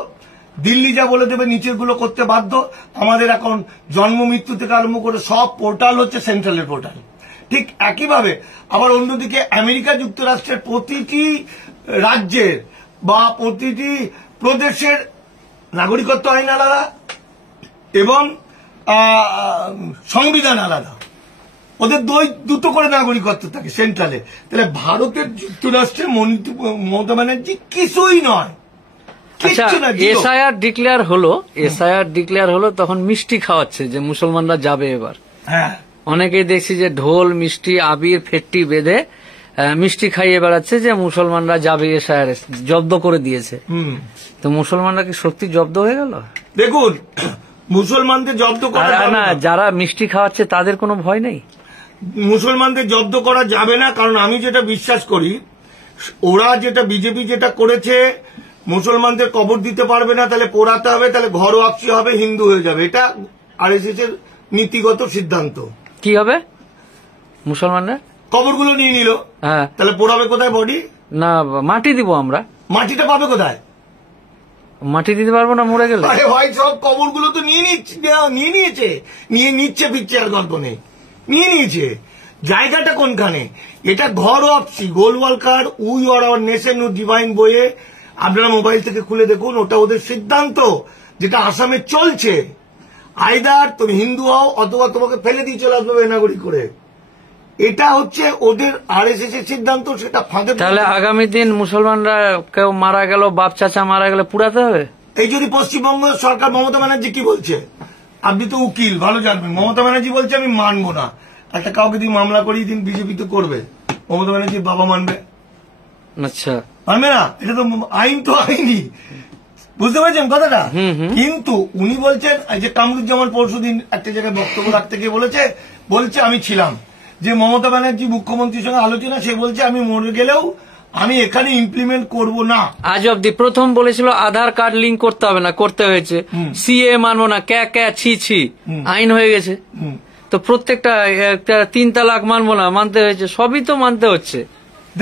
দিল্লি যা বলে দেবে নিচের গুলো করতে বাধ্য। আমাদের এখন জন্ম মৃত্যু থেকে আরম্ভ করে সব পোর্টাল হচ্ছে সেন্ট্রালের পোর্টাল। ঠিক একইভাবে আবার অন্যদিকে আমেরিকা যুক্তরাষ্ট্রের প্রতিটি রাজ্যের বা প্রতিটি প্রদেশের নাগরিকত্ব আইন আলাদা এবং সংবিধান আলাদা, ওদের দুটো করে নাগরিকত্ব থাকে সেন্ট্রালে। তাহলে ভারতের যুক্তরাষ্ট্রের মমতা ব্যানার্জি কিছুই নয়। এসআইআর ডিক্লেয়ার হলো, তখন মিষ্টি খাওয়াচ্ছে যে মুসলমানরা যাবে এবার। হ্যাঁ, অনেকেই দেখছি যে ঢোল, মিষ্টি, আবির, ফেট্টি বেঁধে মিষ্টি খাইয়ে বেড়াচ্ছে যে মুসলমানরা যাবে, এসআইআর জব্দ করে দিয়েছে। তো মুসলমানরা কি সত্যি জব্দ হয়ে গেল? দেখুন, মুসলমানদের জব্দ করা না, যারা মিষ্টি খাওয়াচ্ছে তাদের কোনো ভয় নেই। মুসলমানদের জব্দ করা যাবে না, কারণ আমি যেটা বিশ্বাস করি, ওরা যেটা বিজেপি যেটা করেছে, মুসলমানদের কবর দিতে পারবে না, তাহলে পোড়াতে হবে, তাহলে ঘরোয়াক্সি হবে, হিন্দু হয়ে যাবে। এটা আরএসএস এর নীতিগত সিদ্ধান্ত। কি হবে? মুসলমানরা কবরগুলো নিয়ে নিল, হ্যাঁ, তাহলে পোড়াবে কোথায় বডি? না, মাটি দিব আমরা। মাটিটা পাবে কোথায়? মাটি দিতে পারবো না মরে গেলে। আরে ভাই, সব কবরগুলো তো নিয়ে নিচ্ছে, পিচ্ছে আর গল্প নেই, নিয়ে নিয়েছে। জায়গাটা কোনখানে? এটা ঘরোয়াক্সি, Golwalkar we or our nation ও ডিভাইন বইয়ে আপনারা মোবাইল থেকে খুলে দেখুন, ওটা ওদের সিদ্ধান্ত, যেটা আসামে চলছে। আইদার তুমি হিন্দু হও অথবা তোমাকে ফেলে দিয়ে চলে আসবে বেনাগরিক করে। এটা হচ্ছে ওদের আরএসএস এর সিদ্ধান্ত, সেটা ফাঁদে। তাহলে আগামী দিন মুসলমানরা কেউ মারা গেল, বাপ চাচা মারা গেলে পুরাতে হবে। এই যদি পশ্চিমবঙ্গ সরকার, মমতা ব্যানার্জি কি বলছে, আপনি তো উকিল, ভালো জানবেন। মমতা ব্যানার্জি বলছে আমি মানবো না, একটা কাউকে দিয়ে মামলা করিয়ে দিন, বিজেপি তো করবে, মমতা ব্যানার্জির বাবা মানবে? আচ্ছা, মানবে না। এটা তো আইন, তো আইনি, বুঝতে পারছেন কথাটা? কিন্তু উনি বলছেন যে কামরুজ্জামান পরশুদিন একটা জায়গায় বক্তব্য রাখতে গিয়ে বলছে আমি ছিলাম, যে মমতা ব্যানার্জি মুখ্যমন্ত্রীর সঙ্গে আলোচনা, সে বলছে আমি মরে গেলেও আমি এখানে ইমপ্লিমেন্ট করব না। আজ অব্দি প্রথম বলেছিল আধার কার্ড লিঙ্ক করতে হবে না, করতে হয়েছে। সিএ মানবো না, ক্যা ছি ছি, আইন হয়ে গেছে। তো প্রত্যেকটা 3 তালাক মানবো না, মানতে হয়েছে, সবই তো মানতে হচ্ছে।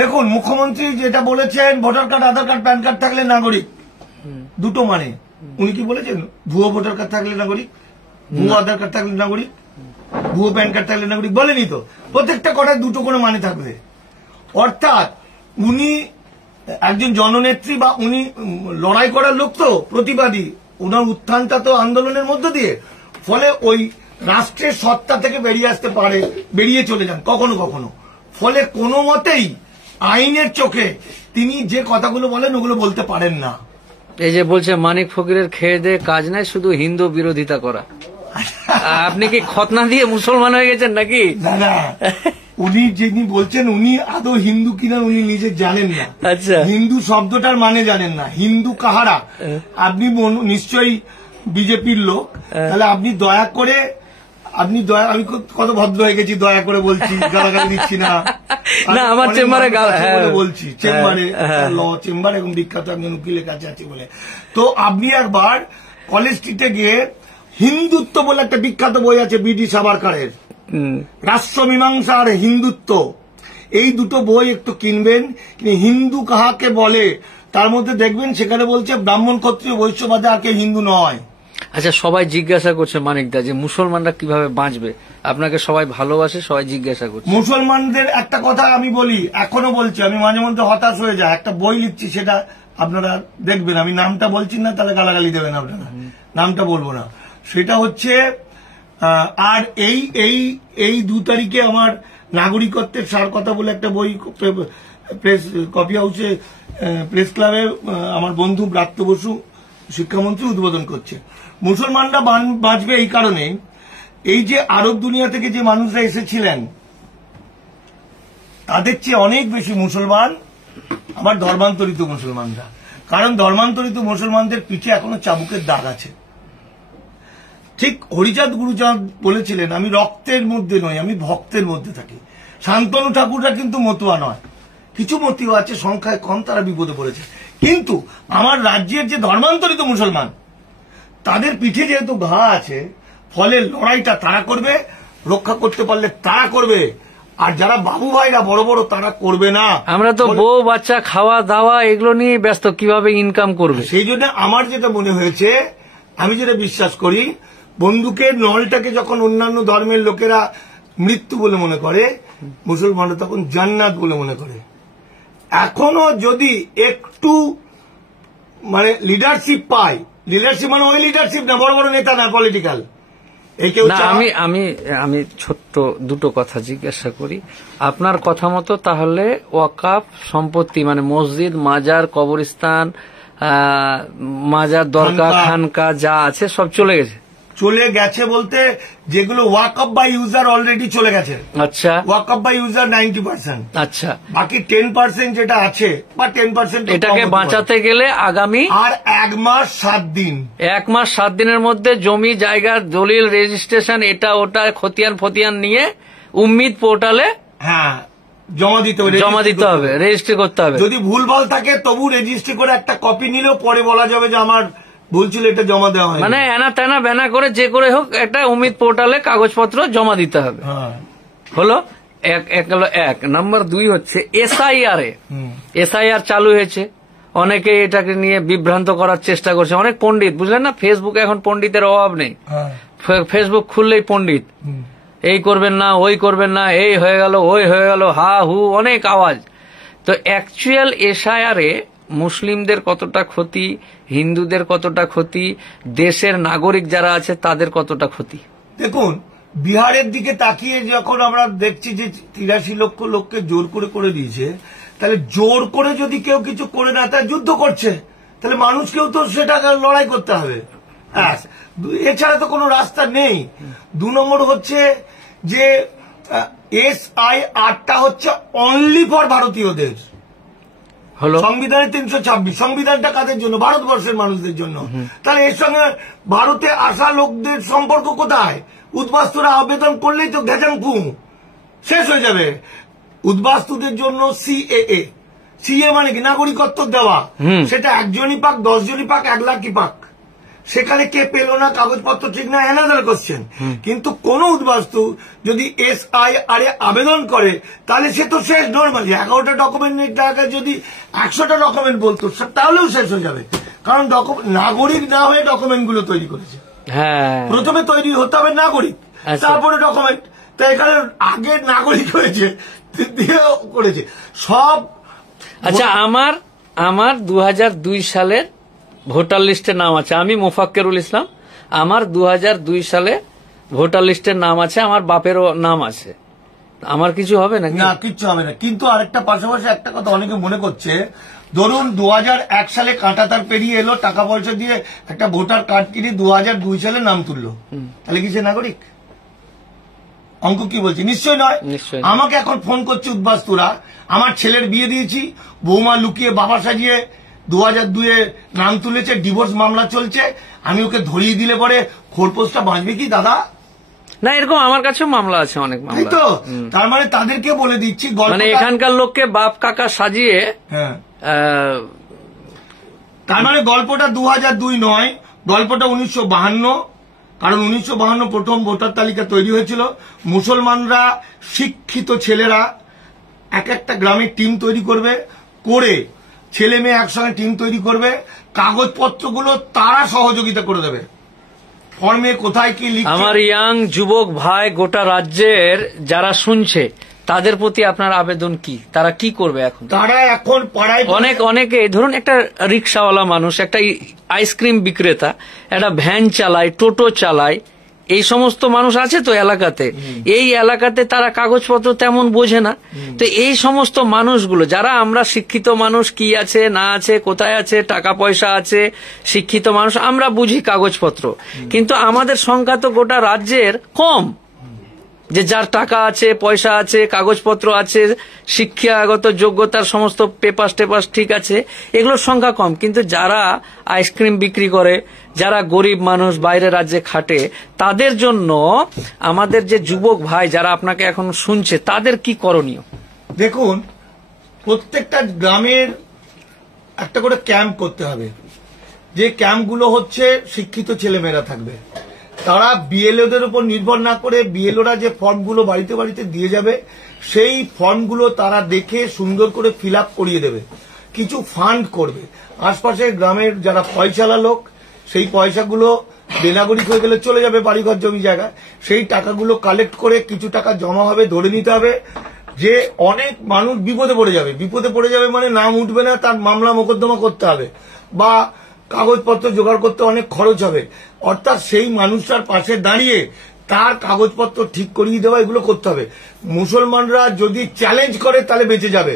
দেখুন মুখ্যমন্ত্রী যেটা বলেছেন, ভোটার কার্ড, আধার কার্ড, প্যান কার্ড থাকলে নাগরিক, দুটো মানে উনি কি বলেছেন? ভুয়ো ভোটার কার্ড থাকলে নাগরিক, ভুয়ো আধার কার্ড থাকলে নাগরিক, ভুয়ো প্যান কার্ড থাকলে নাগরিক বলেনি তো? প্রত্যেকটা কটার দুটো করে মানে থাকবে। অর্থাৎ উনি একজন জননেত্রী বা উনি লড়াই করার লোক, তো প্রতিবাদী, ওনার উত্থানটা তো আন্দোলনের মধ্য দিয়ে, ফলে ওই রাষ্ট্রের সত্তা থেকে বেরিয়ে আসতে পারে, বেরিয়ে চলে যান কখনো কখনো। ফলে কোনো মতেই আইনের চোখে তিনি যে কথাগুলো বলেন ওগুলো বলতে পারেন না। এই যে বলছে মানিক ফকিরের খেয়ে দিয়ে কাজ নাই, শুধু হিন্দু বিরোধিতা করা। আপনি কি খতনা দিয়ে মুসলমান হয়ে গেছেন নাকি? না না, উনি যিনি বলছেন উনি আদৌ হিন্দু কিনা উনি নিজে জানেন না। আচ্ছা, হিন্দু শব্দটার মানে জানেন না, হিন্দু কাহারা। আপনি নিশ্চয়ই বিজেপির লোক, তাহলে আপনি দয়া করে, আমি কত ভদ্র হয়ে গেছি, দয়া করে বলছি, গালাগালি দিচ্ছি না। না, আমার চেম্বারে বলছি, চেম্বারে ল চেম্বার এবং বিখ্যাত একজন উকিলের কাছে আছে বলে। তো আপনি একবার কলেজ স্ট্রিটে গিয়ে হিন্দুত্ব বলে একটা বিখ্যাত বই আছে বিডি সাভারকারের, রাষ্ট্রমীমাংসা আর হিন্দুত্ব, এই দুটো বই একটু কিনবেন। হিন্দু কাহাকে বলে তার মধ্যে দেখবেন সেখানে বলছে ব্রাহ্মণ ক্ষত্রিয় বৈশ্যবাদে আর কেউ হিন্দু নয়। আচ্ছা, সবাই জিজ্ঞাসা করছে মানিকদা যে মুসলমানরা কিভাবে বাঁচবে, আপনাকে সবাই ভালোবাসে, সবাই জিজ্ঞাসা করছে। মুসলমানদের একটা কথা আমি বলি, এখনো বলছি, আমি মাঝে মধ্যে হতাশ হয়ে যাই। একটা বই লিখছি, সেটা আপনারা দেখবেন, আমি নামটা বলছি না, তাহলে গালাগালি দেবেন আপনারা, নামটা বলবো না। সেটা হচ্ছে, আর এই 2 তারিখে আমার নাগরিকত্বের সার কথা বলে একটা বই প্রেস কফি হাউসে প্রেস ক্লাবে আমার বন্ধু ব্রাত্য বসু শিক্ষামন্ত্রী উদ্বোধন করছে। মুসলমানরা বাঁচবে এই কারণে, এই যে আরব দুনিয়া থেকে যে মানুষরা এসেছিলেন তাদের চেয়ে অনেক বেশি মুসলমান আমার ধর্মান্তরিত মুসলমানরা। কারণ ধর্মান্তরিত মুসলমানদের পিঠে এখনো চাবুকের দাগ আছে। ঠিক হরিচাঁদ গুরুচাঁদ বলেছিলেন, আমি রক্তের মধ্যে নই, আমি ভক্তের মধ্যে থাকি। শান্তনু ঠাকুররা কিন্তু মতুয়া নয়, কিছু মতুয়া আছে, সংখ্যায় কম, তারা বিপদে পড়েছে। কিন্তু আমার রাজ্যের যে ধর্মান্তরিত মুসলমান, তাদের পিঠে যেহেতু ঘা আছে, ফলে লড়াইটা তারা করবে, রক্ষা করতে পারলে তারা করবে। আর যারা বাবু ভাইরা বড় বড়, তারা করবে না। আমরা তো বউ বাচ্চা খাওয়া দাওয়া এগুলো নিয়ে ব্যস্ত, কিভাবে ইনকাম করবে। সেই জন্য আমার যেটা মনে হয়েছে, আমি যেটা বিশ্বাস করি, বন্দুকের নলটাকে যখন অন্যান্য ধর্মের লোকেরা মৃত্যু বলে মনে করে, মুসলমানরা তখন জান্নাত বলে মনে করে। এখনো যদি একটু মানে লিডারশিপ পায়, লিডারশিপ মানে ওই লিডারশিপ না, বড় বড় নেতা না, পলিটিক্যাল। আমি ছোট্ট দুটো কথা জিজ্ঞাসা করি আপনার কথা মতো। তাহলে ওয়াকাফ সম্পত্তি মানে মসজিদ, মাজার, কবরস্থান, মাজার, দরগা, খানকা যা আছে সব চলে গেছে? চলে গেছে বলতে যেগুলো ওয়াকফ বাই ইউজার অলরেডি চলে গেছে। আচ্ছা, ওয়াকফ বাই ইউজার 90%। আচ্ছা, বাকি 10% যেটা আছে, বা 10% এটাকে বাঁচাতে গেলে আগামী আর 1 মাস 7 দিন, 1 মাস 7 দিনের মধ্যে জমি জায়গার দলিল রেজিস্ট্রেশন এটা ওটা খতিয়ান ফতিয়ান নিয়ে উম্মিদ পোর্টালে জমা দিতে হবে, রেজিস্ট্রি করতে হবে। যদি ভুলভাল থাকে তবু রেজিস্ট্রি করে একটা কপি নিলেও পরে বলা যাবে যে আমার ভুল ছিল, এটা জমা দেওয়া হয়। মানে এনা তেনা বেনা করে যে করে হোক একটা উম্মিদ পোর্টালে কাগজপত্র জমা দিতে হবে। হলো এক নাম্বার। 2 হচ্ছে এসআইআর চালু হয়েছে, অনেকে এটাকে নিয়ে বিভ্রান্ত করার চেষ্টা করছে। অনেক পণ্ডিত, বুঝলেন না, ফেসবুকে এখন পণ্ডিতের অভাব নেই। ফেসবুক খুললেই পণ্ডিত, এই করবেন না, ওই করবেন না, এই হয়ে গেল, ওই হয়ে গেল, হা হু অনেক আওয়াজ। তো অ্যাকচুয়াল এসআইআরে মুসলিমদের কতটা ক্ষতি, হিন্দুদের কতটা ক্ষতি, দেশের নাগরিক যারা আছে তাদের কতটা ক্ষতি? দেখুন, বিহারের দিকে তাকিয়ে যখন আমরা দেখছি যে 83 লক্ষ লোককে জোর করে দিয়েছে, তাহলে জোর করে যদি কেউ কিছু করে না, তাহলে যুদ্ধ করছে, তাহলে মানুষকেও তো সেটা লড়াই করতে হবে। এছাড়া তো কোনো রাস্তা নেই। 2 নম্বর হচ্ছে যে SIRটা হচ্ছে অনলি ফর ভারতীয়দের। সংবিধানের 326, সংবিধানটা কাদের জন্য? ভারতবর্ষের মানুষদের জন্য। তাহলে এর সঙ্গে ভারতে আসা লোকদের সম্পর্ক কোথায়? উদ্বাস্তুরা আবেদন করলেই তো ঘেজাং ফু, শেষ হয়ে যাবে। উদ্বাস্তুদের জন্য সিএ মানে কি নাগরিকত্ব দেওয়া, সেটা একজনই পাক, 10 জনই পাক, 1 লাখই পাক, সেখানে কে পেল না, কাগজপত্র ঠিক না, অ্যানাদার কোশ্চেন। কিন্তু কোন উদ্বাস্তু যদি SIR এ আবেদন করে তাহলে সে তো শেষ নর্মালি। 11টা ডকুমেন্টের জায়গায় যদি 100টা ডকুমেন্ট বলতো তাহলেও শেষ হয়ে যাবে, কারণ নাগরিক না হয়ে ডকুমেন্ট গুলো তৈরি করেছে। হ্যাঁ, প্রথমে তৈরি হতে হবে নাগরিক, তারপরে ডকুমেন্ট। তাই এখানে আগে নাগরিক হয়েছে, দিয়ে করেছে সব। আচ্ছা, আমার 2002 সালের ভোটার লিস্টের নাম আছে, আমি মোফাক্কেরুল ইসলাম, আমার 2002 সালে ভোটার লিস্টের নাম আছে, আমার বাপেরও নাম আছে, আমার কিছু হবে না? না, কিচ্ছু হবে না। কিন্তু আরেকটা পাশাপাশি একটা কথা অনেকে মনে করছে, ধরুন 2001 সালে কাঁটাতার পেরিয়ে এলো, টাকা পয়সা দিয়ে একটা ভোটার কার্ড কিনে 2002 সালে নাম তুললো, তাহলে কি সে নাগরিক? অঙ্ক কি বলছি? নিশ্চয় নয়। আমাকে এখন ফোন করছে উদ্বাস্তুরা, আমার ছেলের বিয়ে দিয়েছি, বৌমা লুকিয়ে বাবা সাজিয়ে 2002 নাম তুলেছে, ডিভোর্স মামলা চলছে, আমি ওকে ধরিয়ে দিলে পরে খোরপোশটা বাঁচবে কি দাদা? না, এরকম আমার কাছেও মামলা আছে, অনেক মামলা। তো তার মানে তাদেরকে বলে দিচ্ছি, মানে এখানকার লোককে বাপ কাকা সাজিয়ে। হ্যাঁ, তার মানে গল্পটা 2002 নয়, গল্পটা 1952। কারণ 1952 প্রথম ভোটার তালিকা তৈরি হয়েছিল। মুসলমানরা, শিক্ষিত ছেলেরা এক একটা গ্রামে টিম তৈরি করবে, করে ছেলে মেয়ে একসঙ্গে টিম তৈরি করবে, কাগজপত্রগুলো তারা সহযোগিতা করে দেবে, ফর্মে কোথায় কি লিখবে। আমার ইয়াং যুবক ভাই গোটা রাজ্যের যারা শুনছে, তাদের প্রতি আপনার আবেদন কি? তারা কি করবে এখন? তারা এখন পাড়ায় অনেকে ধরুন একটা রিক্সাওয়ালা মানুষ, একটা আইসক্রিম বিক্রেতা, একটা ভ্যান চালায়, টোটো চালায়, এই সমস্ত মানুষ আছে তো এলাকাতে। এই এলাকাতে তারা কাগজপত্র তেমন বোঝে না। তো এই সমস্ত মানুষগুলো, যারা আমরা শিক্ষিত মানুষ, কি আছে না আছে, কোথায় আছে, টাকা পয়সা আছে, শিক্ষিত মানুষ, আমরা বুঝি কাগজপত্র, কিন্তু আমাদের সংখ্যা তো গোটা রাজ্যের কম, যে যার টাকা আছে, পয়সা আছে, কাগজপত্র আছে, শিক্ষাগত যোগ্যতার সমস্ত পেপার টেপার ঠিক আছে, এগুলোর সংখ্যা কম। কিন্তু যারা আইসক্রিম বিক্রি করে, যারা গরিব মানুষ, বাইরে রাজ্যে খাটে, তাদের জন্য আমাদের যে যুবক ভাই যারা আপনাকে এখন শুনছে, তাদের কি করণীয়? দেখুন, প্রত্যেকটা গ্রামের একটা করে ক্যাম্প করতে হবে, যে ক্যাম্পগুলো হচ্ছে শিক্ষিত ছেলেমেয়েরা থাকবে, তারা বিএলওদের উপর নির্ভর না করে, বিএলওরা যে ফর্মগুলো বাড়িতে বাড়িতে দিয়ে যাবে, সেই ফর্মগুলো তারা দেখে সুন্দর করে ফিল আপ করিয়ে দেবে। কিছু ফান্ড করবে, আশপাশের গ্রামের যারা পয়সালা লোক, সেই পয়সাগুলো বেনাগরিক হয়ে গেলে চলে যাবে বাড়িঘর জমি জায়গায়, সেই টাকাগুলো কালেক্ট করে কিছু টাকা জমা হবে, ধরে নিতে হবে যে অনেক মানুষ বিপদে পড়ে যাবে। বিপদে পড়ে যাবে মানে নাম উঠবে না, তার মামলা মোকদ্দমা করতে হবে, বা কাগজপত্র জোগাড় করতে অনেক খরচ হবে। অর্থাৎ সেই মানুষটার পাশে দাঁড়িয়ে তার কাগজপত্র ঠিক করিয়ে দেওয়া, এগুলো করতে হবে। মুসলমানরা যদি চ্যালেঞ্জ করে তাহলে বেঁচে যাবে,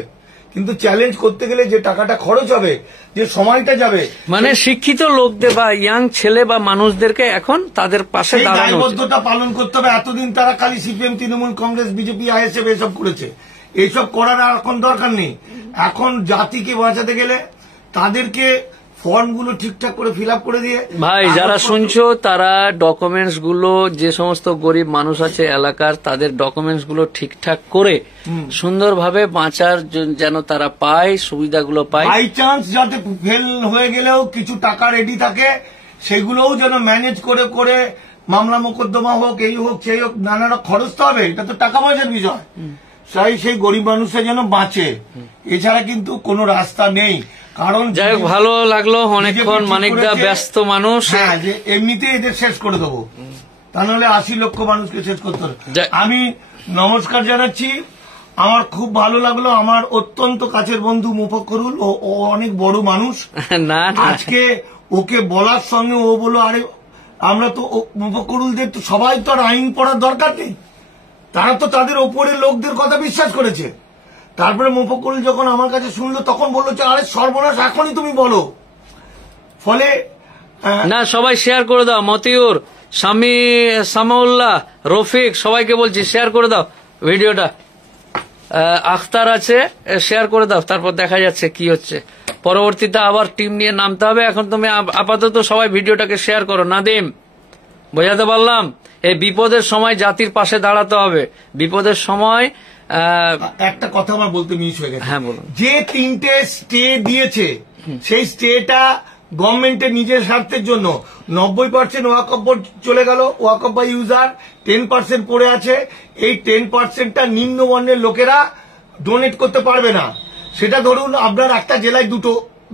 কিন্তু চ্যালেঞ্জ করতে গেলে যে টাকাটা খরচ হবে, যে সময়টা যাবে, মানে শিক্ষিত লোকদের বা ইয়াং ছেলে বা মানুষদেরকে এখন তাদের পাশে দায়বদ্ধতা পালন করতে হবে। এতদিন তারা খালি CPM, Trinamool Congress, BJP, ISF এসব করেছে, এইসব করার আর এখন দরকার নেই। এখন জাতিকে বাঁচাতে গেলে তাদেরকে ফর্মগুলো ঠিকঠাক করে ফিল আপ করে দিয়ে। ভাই যারা শুনছো, তারা ডকুমেন্টস গুলো, যে সমস্ত গরিব মানুষ আছে এলাকার, তাদের ডকুমেন্টস গুলো ঠিকঠাক করে সুন্দরভাবে বাঁচার যেন তারা পায়, সুবিধাগুলো পায়। বাই চান্স যাতে ফেল হয়ে গেলেও কিছু টাকা রেডি থাকে, সেগুলোও যেন ম্যানেজ করে করে মামলা মোকদ্দমা হোক, এই হোক সেই হোক, নানা খরচ তো হবে, এটা তো টাকা পয়সার বিষয়, সেই গরিব মানুষরা যেন বাঁচে, এছাড়া কিন্তু কোনো রাস্তা নেই। কারণ যাই হোক, ভালো লাগলো অনেকক্ষণ, মানিকদা ব্যস্ত মানুষ, হ্যাঁ, যে এমনিতে এদের শেষ করে দেবো, তা নাহলে 80 লক্ষ মানুষকে শেষ করতে হবে। আমি নমস্কার জানাচ্ছি, আমার খুব ভালো লাগলো। আমার অত্যন্ত কাছের বন্ধু মোফাক্করুল, ও অনেক বড় মানুষ। না, আজকে ওকে বলার সঙ্গে ও বলল, আরে আমরা তো মোফাক্করুলদের তো সবাই তো আর আইন পড়ার দরকার নেই, তারা তো তাদের ওপরের লোকদের কথা বিশ্বাস করেছে। তারপরে মোফাক্করুল যখন আমার কাছে শুনলো, তখন বললো যে আরে সর্বনাশ, এখনই তুমি বলো। ফলে না, সবাই শেয়ার করে দাও, মতিউর, সামাউল্লাহ, রফিক, সবাইকে বলছি শেয়ার করে দাও ভিডিওটা। আখতার আছে, শেয়ার করে দাও, তারপর দেখা যাচ্ছে কি হচ্ছে। পরবর্তীতে আবার টিম নিয়ে নামতে হবে। এখন তুমি আপাতত সবাই ভিডিওটাকে শেয়ার করো। নাদিম, বোঝাতে পারলাম? এই বিপদের সময় জাতির পাশে দাঁড়াতে হবে। বিপদের সময় একটা কথা আমার বলতে মিস হয়ে গেছে। হ্যাঁ বলুন। যে 3টে স্টে দিয়েছে সেই স্টেটা গভর্নমেন্টের নিজের স্বার্থের জন্য। 90% ওয়াকফ বোর্ড চলে গেল, ওয়াকফ বাই ইউজার 10% পড়ে আছে। এই 10%টা নিম্ন বর্ণের লোকেরা ডোনেট করতে পারবে না। সেটা ধরুন আপনার একটা জেলায়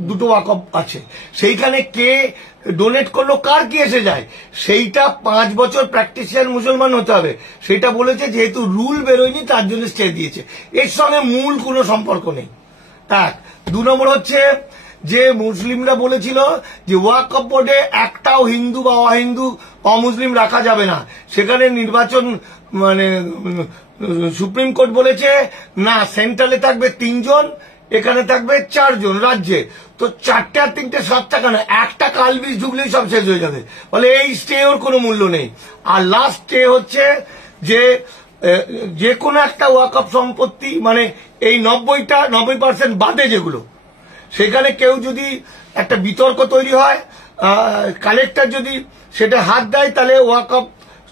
দুটো ওয়াকফ আছে, সেইখানে কে ডোনেট করলো কার কি এসে যায়, সেইটা 5 বছর প্র্যাকটিশিয়ান মুসলমান হতে হবে। সেটা বলেছে, যেহেতু রুল বেরোয়নি তার জন্য স্টে দিয়েছে। এর সঙ্গে মূল কোনো সম্পর্ক নেই। 1 2 নম্বর হচ্ছে যে মুসলিমরা বলেছিল যে ওয়াকফ বোর্ডে একটাও হিন্দু বা অহিন্দু অমুসলিম রাখা যাবে না। সেখানে নির্বাচন মানে সুপ্রিম কোর্ট বলেছে না, সেন্ট্রালে থাকবে 3 জন, এখানে থাকবে 4 জন রাজ্যে। তো 4টে আর 3টে 7 টাকা না, একটা কালবিজ ঢুকলেই সব শেষ হয়ে যাবে। বলে এই স্টে ওর কোনো মূল্য নেই। আর লাস্ট স্টে হচ্ছে যে কোনো একটা ওয়াকফ সম্পত্তি মানে এই 90% বাদে যেগুলো, সেখানে কেউ যদি একটা বিতর্ক তৈরি হয়, কালেক্টর যদি সেটা হাত দেয়, তাহলে ওয়াকফ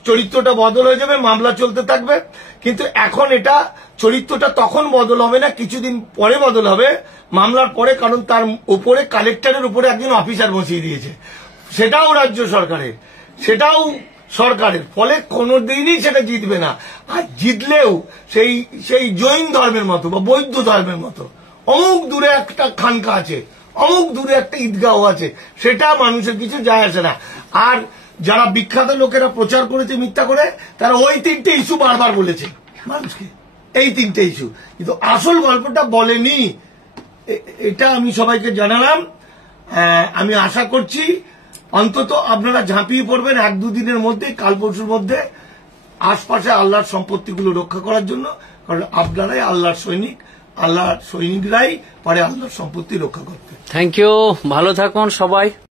চরিত্রটা বদল হয়ে যাবে, মামলা চলতে থাকবে। কিন্তু এখন এটা চরিত্রটা তখন বদল হবে না, কিছুদিন পরে বদল হবে মামলার পরে, কারণ তার উপরে কালেক্টরের উপরে একজন অফিসার বসিয়ে দিয়েছে। সেটাও রাজ্য সরকারের, সেটাও সরকারের, ফলে কোনোদিনই সেটা জিতবে না। আর জিতলেও সেই জৈন ধর্মের মতো বা বৌদ্ধ ধর্মের মতো অমুক দূরে একটা খানকা আছে, অমুক দূরে একটা ঈদগাহ আছে, সেটা মানুষের কিছু যায় আসে না। আর যারা বিখ্যাত লোকেরা প্রচার করেছে মিথ্যা করে, তারা ওই 3টে ইস্যু বারবার বলেছে মানুষকে, এই 3টে ইস্যু, কিন্তু আসল গল্পটা বলেনি। এটা আমি সবাইকে জানালাম। আমি আশা করছি অন্তত আপনারা ঝাঁপিয়ে পড়বেন 1-2 দিনের মধ্যে, কাল পরশুর মধ্যে, আশপাশে আল্লাহর সম্পত্তিগুলো রক্ষা করার জন্য। কারণ আপনারাই আল্লাহর সৈনিক, আল্লাহর সৈনিকরাই পারে আল্লাহর সম্পত্তি রক্ষা করতে। থ্যাংক ইউ, ভালো থাকুন সবাই।